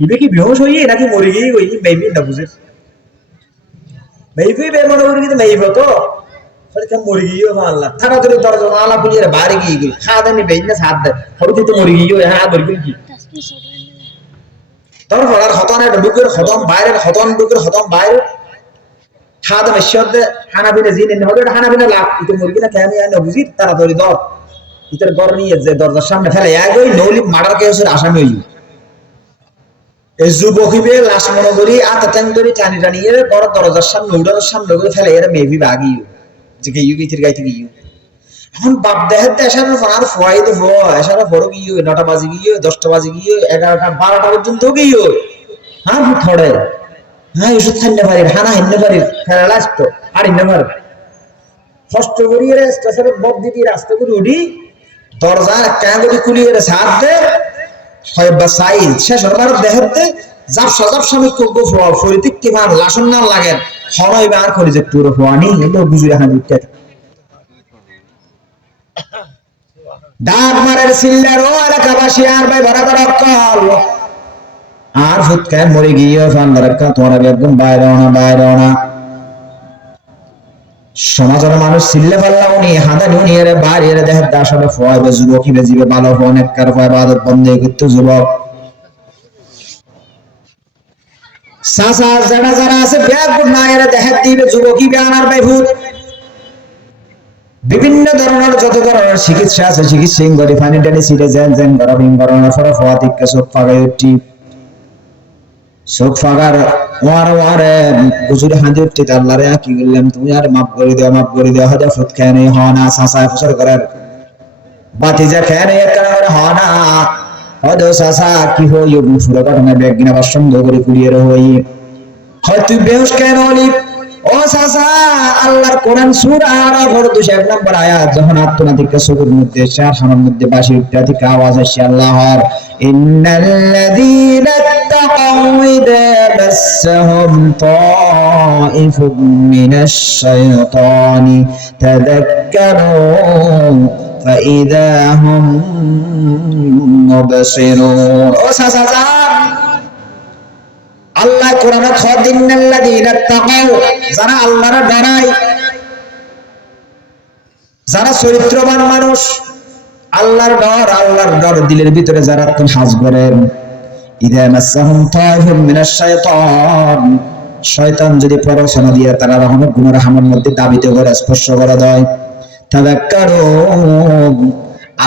ইবে কি বেহুশ হইয়ে নাকি মরে গিয়ে ওই মেবি না বুঝে মেবি বেমান করে কিন্তু মেবি তো ফলে তা মরে গিয়ে আল্লাহ থানা ধরে দরজা আলা পুলিয়ে বাইরে গিয়ে গেল খাওয়া দেন বেই না সাথ দেয় হবে তো মরে গিয়ে হ্যাঁ ধরে কি তারপর আর খতনের ঢুকের খতম বাইরের খতম ঢুকের খতম বাইরে খাওয়া দামে শব্দে হানাবিনে জিনে হবে হানাবিনে লাভ তো মরে গিয়ে কেন না বুঝি তারা ধরে দর ইতার ঘর নিয়ে যে দরজার সামনে ফেলে একই নৌলি মার্ডার কেসের আসামি হইল এই যুবকিবে লাশ মনে করি আতাটাং ধরে টানি টানিয়ে বড় দরজার সামনে উড়ানোর সামনে করে ফেলে এরা মেবি বাগিও যে কে ইউবিতির গাইতে গিয়ে এখন বাপ দেহের দেশার আর ফয়দে এসারা বড় গিয়ে 9টা বাজে গিয়ে 10টা বাজে গিয়ে 11টা 12টা পর্যন্ত গিয়ে হ্যাঁ থড়ে হ্যাঁ ওষুধ খাইতে পারি হানা হিন্নে পারি ফেলা লাস্ট আর হিন্নে পারি কষ্ট করি রে স্টেশনে বক দিদি রাস্তা করে উড়ি দরজা কাগজে খুলিয়ে সাথ দে হয় বা সাইজ শেষ হবার দেহতে জাপসা জাপসা আমি করব ফরিতিক কি মান লাসন না লাগে হনই বার করে যে পুরো হওয়ানি এলো বুঝি রাখা দিতে দাঁত মারের সিল্লার ও এলাকাবাসী আর ভাই বরাবর অক্কল আর ফুটকায় মরে গিয়ে ফান্দার একটা তোমার একদম বাইরে না সমাজের মানুষ সিল্লে পাল্লা উনি হাদা নিয়ে বাইরে দেহের দাসলে ফয় বে যুবকী বেজিবে ভালো অনেক কার ফয় বাদত বন্ধ করতে যুবক সাসা যারা যারা আছে ব্যাগ না এরা দেহের দিবে যুবকী বেআনার বাইভূত বিভিন্ন ধরনের যত ধরনের চিকিৎসা আছে চিকিৎসা ইংগরি ফানি টানি সিটে জেন গরবিং করোনা ফর ফওয়াতিক কেসব ফাগাই উঠি চোখ ফাগার ওয়ারে গুজুরে হাঁদি উঠতে আল্লাহরে কি বললাম তুমি আর মাফ করে দেওয়া হয়তো ফুট খেয়ে নেই হ না সাসায় ফসর করার বাতিজা খেয়ে নেই একটা হ না হয়তো সাসা কি হই ফুরে ঘটনা ব্যাগ গিনা বাসন করে কুড়িয়ে হই হয় তুই বেহুশ কেন হলি ও চাচা, আল্লাহর কোরআন সূরা আরাফ 201 নম্বর আয়াত যখন আত্মনাতিকা চোখের মধ্যে শাখার মধ্যে বাসি ইত্যাদি আওয়াজ আসে আল্লাহর, ইন্নাল্লাযীনা তাকাউ ইযা মাসসাহুম তাইফুম মিনাশ শাইতানি তাযাক্কারু ফাইযা হুম মুবসিরুন। ও চাচা, আল্লাহ কোরআনে খাদিনাল্লাযীনা তাকাউ, যারা আল্লাহর ডরায়, যারা চরিত্রবান মানুষ, আল্লাহর ডর দিলের ভিতরে যারা হাজ করেন, ইযা মাসসাহুম তাইফুম মিনাশ শাইতান, শয়তান যদি প্ররোচনা দিয়ে তারা রহমত গুনাহের মধ্যে দাবিতে করে স্পর্শ করে দেয়, তাযাক্কারু,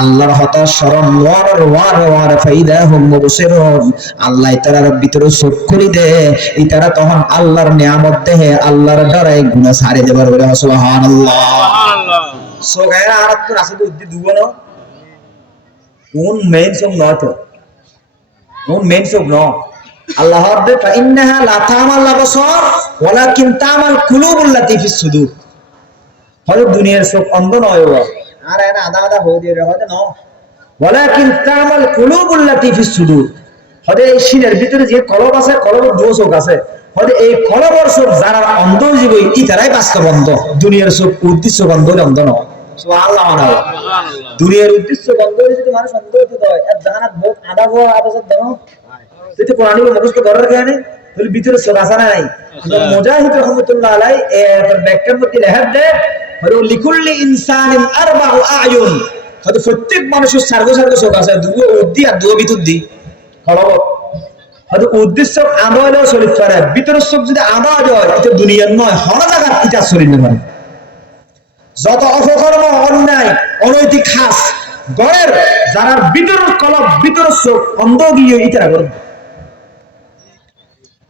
আল্লাহর হতা স্মরণ ওয়ার ফাইদা হুম মুবসিরুন, আল্লাহ তারার ভিতরে চোখ খুলি দে, এই তারা তখন আল্লাহর নিয়ামত দেহে আল্লাহর ডরে গুনাহ ছাড়ে দেবার বলে সুবহানাল্লাহ। সুবহানাল্লাহ। সো গায়রা আরাত তো আছে উদ্দি দুবনো কোন মেইন সব নট, কোন মেইন সব ন আল্লাহ হবে ফাইন্নাহা লা তামাল আবসার ওয়ালাকিন তামাল কুলুবুল্লাতী ফিস সুদূর। হলো দুনিয়ার সব অন্ধ নয়, আর এনা আদা আদা হয়ে দিয়ে হয় না, ওয়ালাকিন তামাল কুলুবুল্লাতী ফিস সুদূর। হদে এই সিনের ভিতরে যে কলব আছে, কলবের দুই চোখ আছে, হদে এই কলবর চোখ যারা অন্ধ জীব ইতারাই বাস্তব অন্ধ, দুনিয়ার চোখ উদ্দেশ্য বন্ধ হলে অন্ধ নয়। সুবহানাল্লাহ। সুবহানাল্লাহ। দুনিয়ার উদ্দেশ্য বন্ধ হলে যদি মানুষ অন্ধ হতে হয়, এর জানাত বহুত আদা হওয়া আবাসত দাও যদি কোরআন মুখস্থ করার কারণে তাহলে ভিতরে চোখ আছে নাই। মুজাহিদ রাহমাতুল্লাহ আলাইহি এর ব্যাখ্যার মধ্যে লেখা দেয় হলো লিকুল্লি ইনসানিন আরবাউ আয়ুন, হয়তো প্রত্যেক মানুষের সার্গ চোখ আছে, দুটো উদ্দি আর দুটো বিতুদ্দি হলো হয়তো উদ্দেশ্য আদা হলেও শরীর পারে, ভিতরের চোখ যদি আদা হয় এটা দুনিয়ার নয়, হর জায়গার এটা শরীর নেই পারে। যত অপকর্ম অন্যায় অনৈতিক খাস গড়ের যারা ভিতরের কলব ভিতরের চোখ অন্ধ গিয়ে ইতারা করে,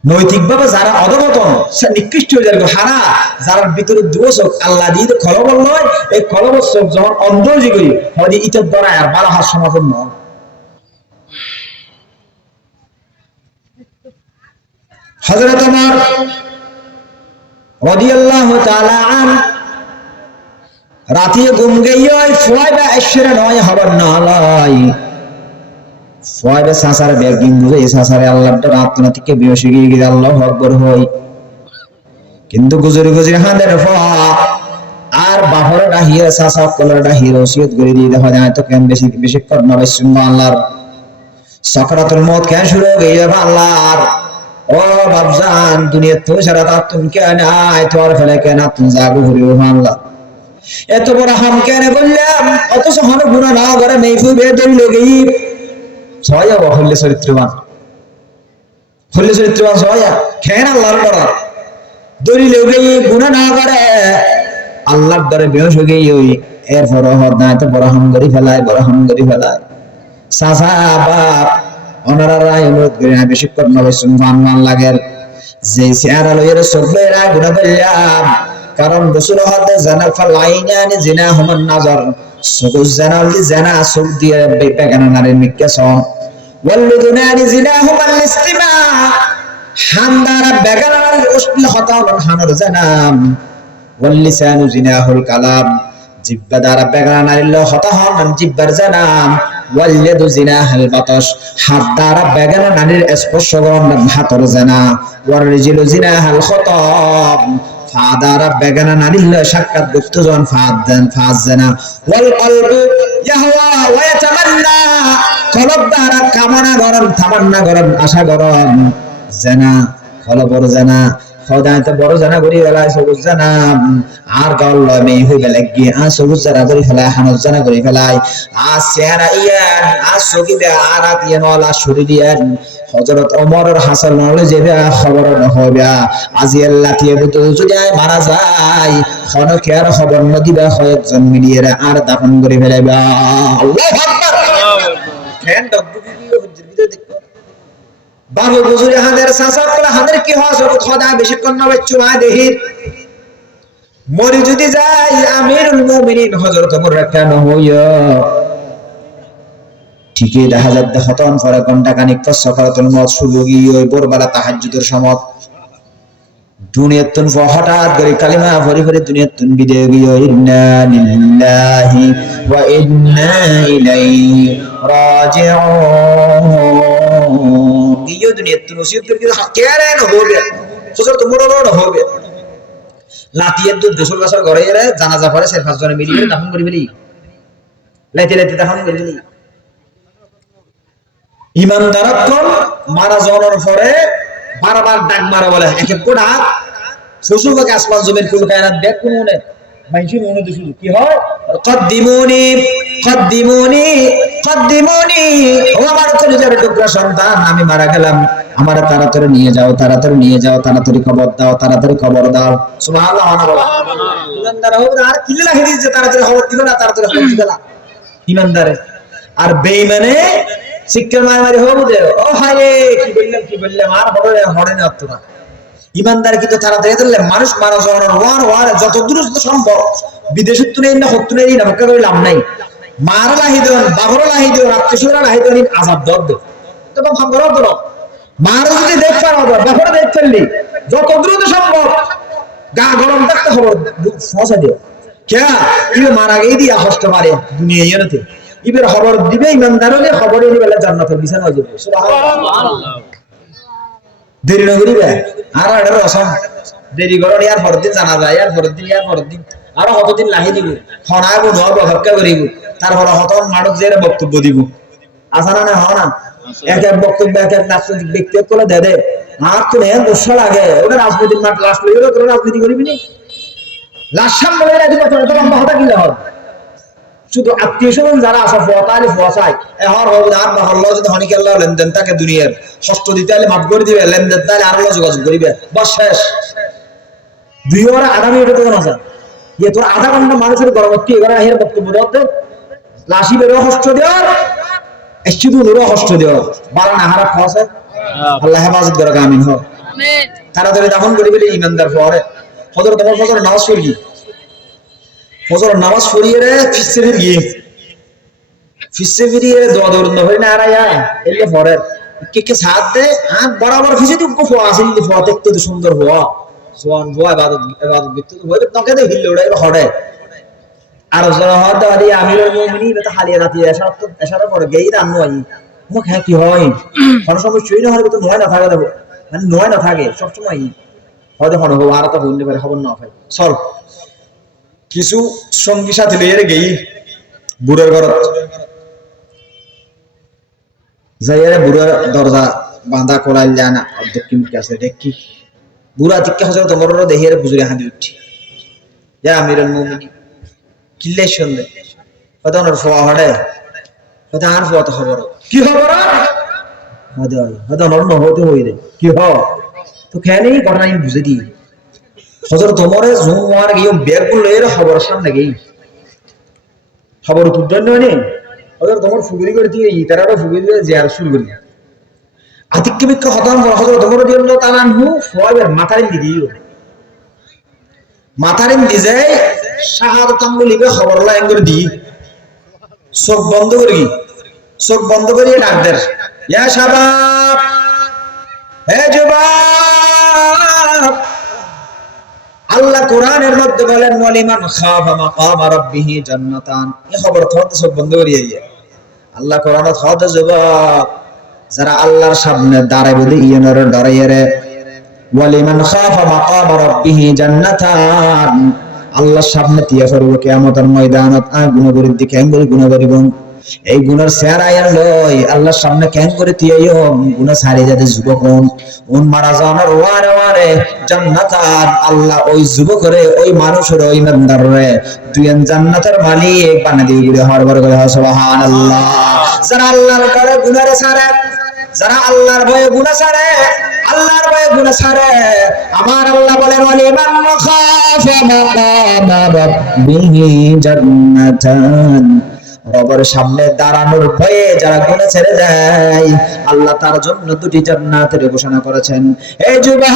নৈতিকভাবে যারা অধপতন সে নিকৃষ্ট হয়ে যাবে হারা, যারা ভিতরে দুই চোখ আল্লাহ দিয়ে কলবর নয়, এই কলবর চোখ যখন অন্ধ জিগি হয়তো ইটার দ্বারা আর বারো হাত সমাপন নয়। হযরত ওমর রাদিয়াল্লাহু তাআলা আন রাতে ঘুম গইয় ফুয়াইবা এশরে নয় হবার নালাই ফুয়াইবা সাসার বেগিং বুঝে সাসারে আল্লাহর রাতনা থেকে বেশি গিয়ে আল্লাহু আকবার হই, কিন্তু গুজরি গুজরি হাদের ফা আর বাহর ডাহিয়ে সাসা কলর ডাহিয়ে ওসিয়ত করে দিয়ে দেখা যায় তো কেন বেশি বেশি করনা বিসমিল্লাহ আল্লাহর সাকরাতুল মউত কেন শুরু হয়ে যাবে আল্লাহর। ও বাবজান দুনিয়া তো সারা রাত তুমি কেন আয় তোর ফলে কেন তুমি জাগো হরিও আল্লাহ, এত বড় হাম কেন বললাম অথচ হন গুনাহ না করে নেই ফুবে ধরে লগেই ছয় হলে চরিত্রবান, হলে চরিত্রবান ছয় কেন আল্লাহর পড়া দড়ি লগেই গুনাহ না করে আল্লাহর দরে বেহুশ হয়ে গই, এরপর হদ না তো বড় হাম করি ফেলায়, বড় হাম করি ফেলায়। সাসা বাপ ওনারা অনুরোধ করে না বেশি করে নবে সুবহানাল্লাহ লাগের যে চেহারা লইয়ের সবেরা গুনাহ বললাম, কারণ রাসূল হাতে জানা ফালাইনানি জিনা হুমান নাজর, সুগু জানালি জানা সুগ দিয়ে বেগানা নারীর মিক্কেসন, ওয়াল্লুদুনানি জিনা হুমান ইস্তিমা, হান্দারা বেগানা নারীর অশ্লীল হতাও হানর জানাম, ওয়াল্লিসানু জিনাহুল কালাম, জিব্বা দ্বারা বেগানা নারীর হতা হন জিব্বার জানাম, ওয়াল্লাদু জিনাহুল বাতাস, হাত দ্বারা বেগানা নারীর স্পর্শ করন হাতর জানা, ওয়াররিজিলু জিনাহুল খতাম, ফাদারা বেগানা নারীর সাক্ষাৎ গুপ্তজন ফাজ জানা, ওয়াল কলবু ইয়াহওয়া ওয়া ইয়াতামান্না, কলব দ্বারা কামনা করেন তামান্না করেন আশা করেন জানা, কলবর জানা খোদাতে বড় জানা করি ফেলায় সবুজ জানা, আর গল মেয়ে হয়ে গেলে গিয়ে আর সবুজ জানা করি ফেলায় হানজ জানা করি ফেলায়, আর চেহারা ইয়ান আর সকিবে আর আতিয়ান ওয়ালা শরীর ইয়ান। হযরত ওমরের হাসান নলে যেবে খবর নহবে আজি আল্লাহ দিয়ে তো যদি মারা যায় কোন কেয়ার খবর নদিবা কয়েকজন মিলিয়ে আর দাফন করে ফেলাইবা। আল্লাহু আকবার। কেন ডগডুগি হজ্জের ভিতরে দেখো বাবু বুজুরি হাদের সাসা করে হাদের কি হয় সব খোদা বেশিক্ষণ না চুমা দেহির মরি যদি যাই আমিরুল মুমিনিন হযরত ওমর কেন হইয়া ঠিকই দেখা যাচ্ছে হতন পরে ঘন্টা খানিক পর সকারাতুল মউত শুরু গিয়ে ওই ভোরবেলা তাহাজ্জুদের সময় দুনিয়াতুন হঠাৎ করে কালিমা ভরি ভরি দুনিয়াতুন বিদে গিয়ে ইন্না লিল্লাহি ওয়া ইন্না ইলাইহি রাজিউন গিয়ে দুনিয়াতুন ওসিয়ত করে কেরে না হবে হুজুর তো বড় বড় হবে লাতিয়ের দুধ গোসল বাসর ঘরে এরে জানাজা পড়ে 4-5 জনে মিলিয়ে দাফন করে ফেলি লাইতে লাইতে দাফন করে ফেলি ইমানদারত্ব মারা যাওয়ার পরে বারবার ডাক মারা বলে এক এক কোড়া সুসুবাকে আসমান জমির কুল কায়নাত দেখ কোন মনে মাইছি মনে তো শুধু কি হয় কদ্দিমুনি কদ্দিমুনি কদ্দিমুনি ও আমার কলিজার টুকরা সন্তান আমি মারা গেলাম আমার তাড়াতাড়ি নিয়ে যাও তাড়াতাড়ি নিয়ে যাও তাড়াতাড়ি খবর দাও তাড়াতাড়ি খবর দাও সুবহানাল্লাহ ইমানদার হবে আর কিলে রাখে দিচ্ছে তাড়াতাড়ি খবর দিবে না তাড়াতাড়ি খবর দিবে না ইমানদারে আর বেঈমানে শিক্ষার মারামারি হবে দে ও হায় কি বললাম আর হরে না তো না ইমানদার কিন্তু তাড়াতাড়ি দিলে মানুষ মারা যাওয়ার ওয়ার যত দূর সম্ভব বিদেশত নেই না হত্তু নেই না ভাক্কা করে লাভ নাই মারা লাহি দেন বাবর লাহি দেন আত্মীয়রা লাহি দেন আযাব দদ তো ভাব করো তো মারা যদি দেখ পারো বাবর দেখ ফেললি যত দ্রুত সম্ভব গা গরম থাকতে খবর ফসা দিও কে ইবে মারা গই দিয়া কষ্ট মারে দুনিয়া ইয়াতে ইবের খবর দিবে ইমানদারকে খবর এনে বেলা জান্নাতের বিছানা হয়ে যাবে সুবহানাল্লাহ দেরি না করিবে আর এটা রসম দেরি করো ইয়ার পরের দিন জানা যায় ইয়ার পরের দিন আরো কতদিন লাহি দিব খনায় বন্ধ অপেক্ষা করিব তারপরে হতন মানুষ যে বক্তব্য দিব আসানা না হয় না এক এক বক্তব্য এক এক রাজনৈতিক ব্যক্তি করে দে আর তো নেই বর্ষা লাগে ওটা রাজনৈতিক মাঠ লাস্ট লইলে তোর রাজনীতি করবি নি লাস্ট সামনে রাখি কথা এটা লম্বা হতা কিলা হয় শুধু আত্মীয় স্বজন যারা আছে ফতালি ফসাই এহর হবে আর মহল্লা যদি হনিকে আল্লাহ লেনদেন থাকে দুনিয়ার ষষ্ঠ দিতে হলে মাফ করে দিবে লেনদেন তাহলে আরো যোগাযোগ করিবে বস শেষ 2 ওরা আধা মিনিটে তো না ইয়ে তোর আধা ঘন্টা মানুষের গর্ভবতী এগারে আহির বক্তব্য দেওয়াতে লাশি বেরো হস্ত দেওয়ার এসছি তো নুরো হস্ত দেওয়ার বালা না হারা ফসে আল্লাহ হেফাজত করে আমিন হোক আমিন তাড়াতাড়ি দাফন করিবে ইমানদার পরে হযরত তোমার ফজর নামাজ পড়ি ফজর নামাজ পড়িয়ে রে ফিসে ফিরিয়ে দোয়া দৌড় না হই না আরায়া এলে পরে কে সাথ দে আর বরাবর ফিসে তো ফোয়া আসেন দি ফোয়া দেখতে তো সুন্দর হওয়া সোয়ান ফোয়া ইবাদত বিত্ত তো হইলে তোকে দে হিল ওড়াই হড়ে আর যারা হদ আলী আমিরুল মুমিনিন এটা হালিয়া রাতি এসার পরে গেই রান্নু আই মুখ হ্যাঁ কি হয় কোন সময় শুই না হলে তো নয় না থাকে দেব মানে নয় না থাকে সব সময় হয়তো হন হবো আর তো হইতে পারে খবর না হয় চল কিছু সঙ্গী সাথে লইয়ে গেই বুড়ার ঘর যাইয়ারে বুড়ার দরজা বাঁধা করাইল যায় না অর্ধেক কিমকে আছে দেখি বুড়া দিককে হজর তোমার দেহিয়ারে বুঝুরে হাঁদি উঠি যা আমিরুল মুমিনিন কিল্লে শুনলে হয়তো ওনার ফোয়া হড়ে হয়তো আর ফোয়া তো খবর কি খবর হয়তো ওনার নহতে হই রে কি হ তো খেয়ে ঘটনা আমি বুঝে দিই হজর তোমারে জুম মার গিয়ে বের করলে এর খবর সামনে গেই খবর তুলতেন নয় হজর তোমার ফুগরি করে দিয়ে তারারও ফুগরি দিয়ে জিয়ার শুরু করি আতিক্য বিক্ষ হতাম হজর তোমার দিয়ে তারা নু ফয়ের মাথারিন দিকে মাথারিন দিছে শাহাদাত লিবে খবর লাইন করে দি চোখ বন্ধ করি চোখ বন্ধ করিয়ে ডাক দেন ইয়া শাবাব হে যুবক আল্লাহ কোরআনের মধ্যে বলেন ওয়ালিমান খাফা মাকাম রাব্বিহি জান্নাতান এই খবর থত সব বন্ধ করিয়ে দিয়ে আল্লাহ কোরআনে থত যুবক যারা আল্লাহর সামনে দাঁড়াবে ইয়ানের ডরাইরে ওয়ালিমান খাফা মাকাম রাব্বিহি জান্নাতান আল্লাহর সামনে তিয়া করব কিয়ামতের ময়দানত গুনাহগারের দিকে আঙ্গুল গুনাহগারিবন এই গুনার চেহারা আয়ার লই আল্লাহর সামনে কেন করে তিয়াইও গুনাহ ছাড়ি যাতে যুবক উন মারা যাওয়ার ওয়ারে জান্নাতান আল্লাহ ওই যুবকরে ওই মানুষের ওই ইমানদাররে দুইজন জান্নাতের মালিক বানাই দিবে হর বড় করে সুবহানাল্লাহ যারা আল্লাহর করে গুনারে ছাড়ে যারা আল্লাহর ভয়ে গুনাহ ছাড়ে আল্লাহর ভয়ে গুনাহ ছাড়ে আমার আল্লাহ বলেন ওয়ালিমান খাফা মাকাম রাব্বিহি জান্নাতান রবের সামনে দাঁড়ানোর ভয়ে যারা গুনাহ ছেড়ে দেয় আল্লাহ তার জন্য দুটি জান্নাতের ঘোষণা করেছেন এই যুবক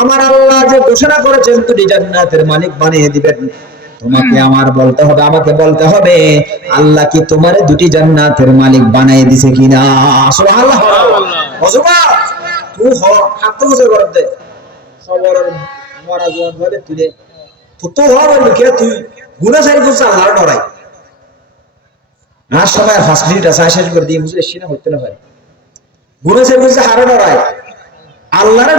আমার আল্লাহ যে ঘোষণা করেছেন দুটি জান্নাতের মালিক বানিয়ে দিবেন তোমাকে আমার বলতে হবে আমাকে বলতে হবে আল্লাহ কি তোমারে দুটি জান্নাতের মালিক বানিয়ে দিয়েছে কিনা সুবহানাল্লাহ ও যুবক ও হাত বছর করতে খবর মরা জোয়ান ভাবে তুলে কত হওয়ার লোকে তুই গুণা চাই করছে আল্লাহর ডরাই আর সময় 5 মিনিট আছে শেষ করে দিয়ে বুঝে এসে না হইতে না পারে গুণা চাই করছে হারে ডরাই আল্লাহর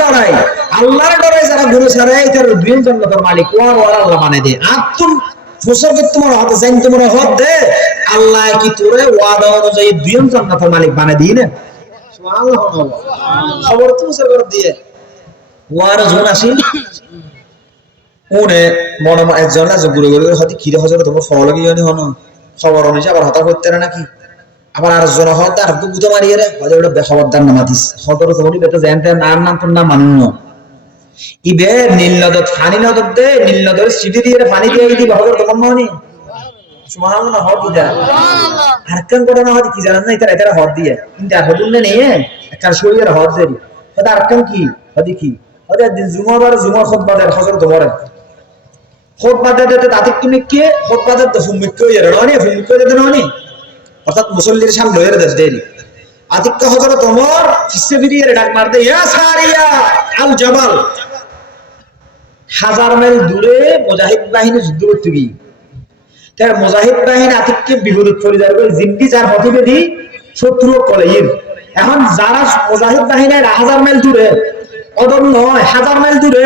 ডরাই যারা গুণা ছাড়ে এটার দুই জান্নাতের মালিক ওয়ার আল্লাহ মানে দে আত্ম ফসল তোমার হাতে জান তোমার হাত দে আল্লাহ কি তোরে ওয়াদা অনুযায়ী দুই জান্নাতের মালিক বানায় দিয়ে না সুবহানাল্লাহ খবর তো মুসর করে দিয়ে ওয়ার জোন আসি ওনে মনে একজন না ঘুরে ঘুরে হয়তো কিরে হজর তোমার ফল গিয়ে হনো খবর অনুযায়ী আবার হতা করতে না নাকি আবার আর জন হত আর গুতো মারিয়ে রে হয়তো ওটা বেখবরদার নামা দিস হতর তোমারই বেটা জানতে আর নাম তোর নাম মানুন ইবে নীলনদত ফানি নদত দে নীলনদর সিটি দিয়ে পানি দিয়ে দিবা হজর তোমার মনে সুবহানাল্লাহ হদ দিদা আর কেন করে না হদ কি জানেন না এটা হদ দিয়ে কিন্তু আর হদুন নেই একটা শরীরের হদ দেরি হদ আর কেন কি হদি কি হদ দিন জুমাবার জুমার খুতবাদের হজর তোমার খুতবাদের দিতে তাতে তুমি কে খুতবাদের তো ফুমিকো এর ননি ফুমিকো দিতে ননি অর্থাৎ মুসল্লির সামনে লয়ের দেশ দেরি আতিক্য হজর তোমার ফিসে বিরিয়ে ডাক মার দে ইয়া সারিয়া আল জাবাল 1000 মাইল দূরে মুজাহিদ বাহিনী যুদ্ধ করতে গিয়ে তার মুজাহিদ বাহিনী আতিককে বিপরীত করে যাবে জিন্দি যার প্রতিবেদী শত্রু কলেইর এখন যারা মুজাহিদ বাহিনীর 1000 মাইল দূরে অদম নয় 1000 মাইল দূরে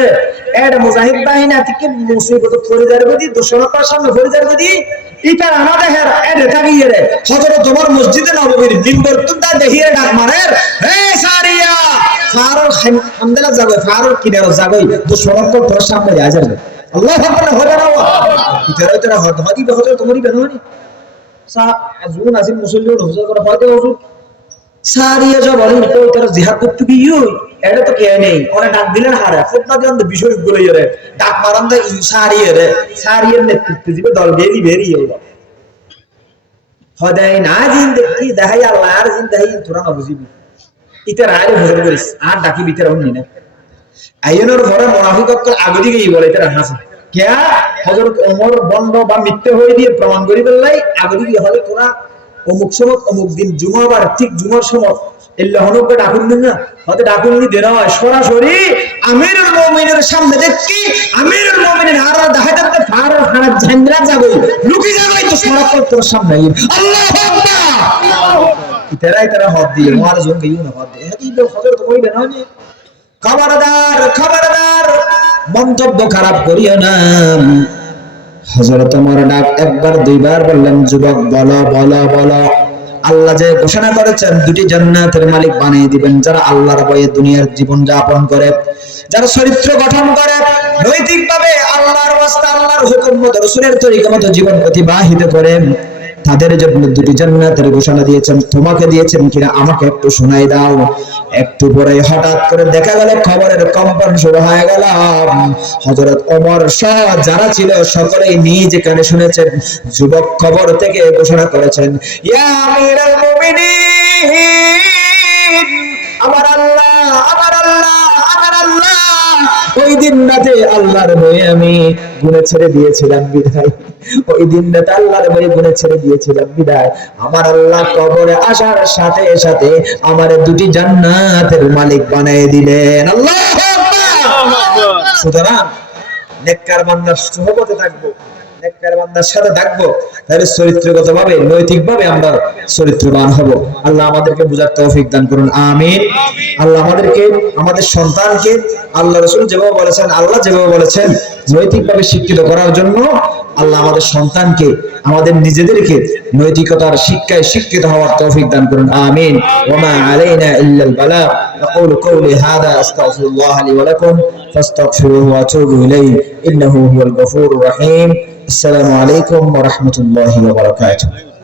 এর মুজাহিদ বাহিনী আতিককে মুসিবত করে যাবে দি দুশমনের সামনে করে যাবে দি এটা আমাদের হের এর তাগিয়ে রে হযরত তোমার মসজিদে নববীর মিম্বর তুদা দেহিয়ে ডাক মারে হে সারিয়া ফারুক হামদালা যাবে ফারুক কিনারো যাবে দুশমনের তোর সামনে যা যাবে আল্লাহ আকবার হযরত তেরা হদি হযরত তোমারই বেননি সা আজুন আসিন মুসল্লিন হুজুর করে হয়তো হুজুর সারিয়া জবান তো তেরা জিহাদ করতে গিয়ে এটা তো কে নেই ওরা ডাক দিলেন হারে ফুটনা দেন বিষয় গুলো রে ডাক মারান দে সারিয়ের নেতৃত্ব দিবে দল বেরি বেরিয়ে হলো হদাই না জিন দেখি দেখাই আল্লাহ আর জিন দেখাই তোরা না বুঝিবি এটা রায় হুজুর করিস আর ডাকি ভিতরে হননি না আইনের ঘরে মুনাফিকত্ব আগে দিকেই বলে এটা হাসে কে হযরত ওমর বন্ধ বা মিথ্যে হয়ে দিয়ে প্রমাণ করি বললাই আগে দিকে হলে তোরা অমুক সময় অমুক দিন জুমাবার ঠিক জুমার সময় এল্লা হনকে ডাকুন না হয়তো ডাকুন দেনা হয় সরাসরি আমিরুল মুমিনের সামনে দেখি আমিরুল মুমিনের আর দেখাতে ফারুক খানা ঝান্ডা যাবে লুকি যাবে তো সরাসরি তোর সামনে আল্লাহু আকবার তেরা হদ দিয়ে মার জন্য গিয়ে না হদ দিয়ে এই হযরত ওই বেনানি খবরদার মন্তব্য খারাপ করিও না হযরত ওমর ডাক একবার দুইবার বললেন যুবক বলো আল্লাহ যে ঘোষণা করেছেন দুটি জান্নাতের মালিক বানিয়ে দিবেন যারা আল্লাহর ভয়ে দুনিয়ার জীবন যাপন করে যারা চরিত্র গঠন করে নৈতিকভাবে আল্লাহর রাস্তা আল্লাহর হুকুম মতো রাসূলের তরিকা মতো জীবন অতিবাহিত করে তাদের জন্য দুটি জান্নাতের ঘোষণা দিয়েছেন তোমাকে দিয়েছেন কিনা আমাকে একটু শোনাই দাও একটু পরে হঠাৎ করে দেখা গেল খবরের কম্পন শুরু হয়ে গেল হযরত ওমর সহ যারা ছিল সকলেই নিজ কানে শুনেছেন যুবক খবর থেকে ঘোষণা করেছেন ইয়া আমিরুল মুমিনিন আমার আল্লাহ ওই দিন রাতে আল্লাহর ভয়ে আমি গুনাহ ছেড়ে দিয়েছিলাম বিধায় ওই দিন রাতে আল্লাহর ভয়ে গুনাহ ছেড়ে দিয়েছিলাম বিধায় আমার আল্লাহ কবরে আসার সাথে সাথে আমার দুটি জান্নাতের মালিক বানিয়ে দিলেন আল্লাহু আকবার সুতরাং নেককার বান্দার সুহবতে থাকবো নেককার বান্দার সাথে থাকবো তাহলে চরিত্রগতভাবে নৈতিকভাবে আমরা চরিত্রবান হব আল্লাহ আমাদেরকে বুঝার তৌফিক দান করুন আমিন আল্লাহ আমাদেরকে আমাদের সন্তানকে আল্লাহ রাসূল যেভাবে বলেছেন আল্লাহ যেভাবে বলেছেন নৈতিকভাবে শিক্ষিত করার জন্য আল্লাহ আমাদের সন্তানকে আমাদের নিজেদেরকে নৈতিকতার শিক্ষায় শিক্ষিত হওয়ার তৌফিক দান করুন আমিন ওয়া মা আলাইনা ইল্লাল বালাগ আকুলু কওলি হাদা আস্তাগফিরুল্লাহ লি ওয়া লাকুম ফাস্তাগফিরুহু ওয়া আতুবু ইলাইহি ইন্নাহু হুয়াল গফুরুর রহিম আসসালামু আলাইকুম ওয়া রাহমাতুল্লাহি ওয়া বারাকাতুহু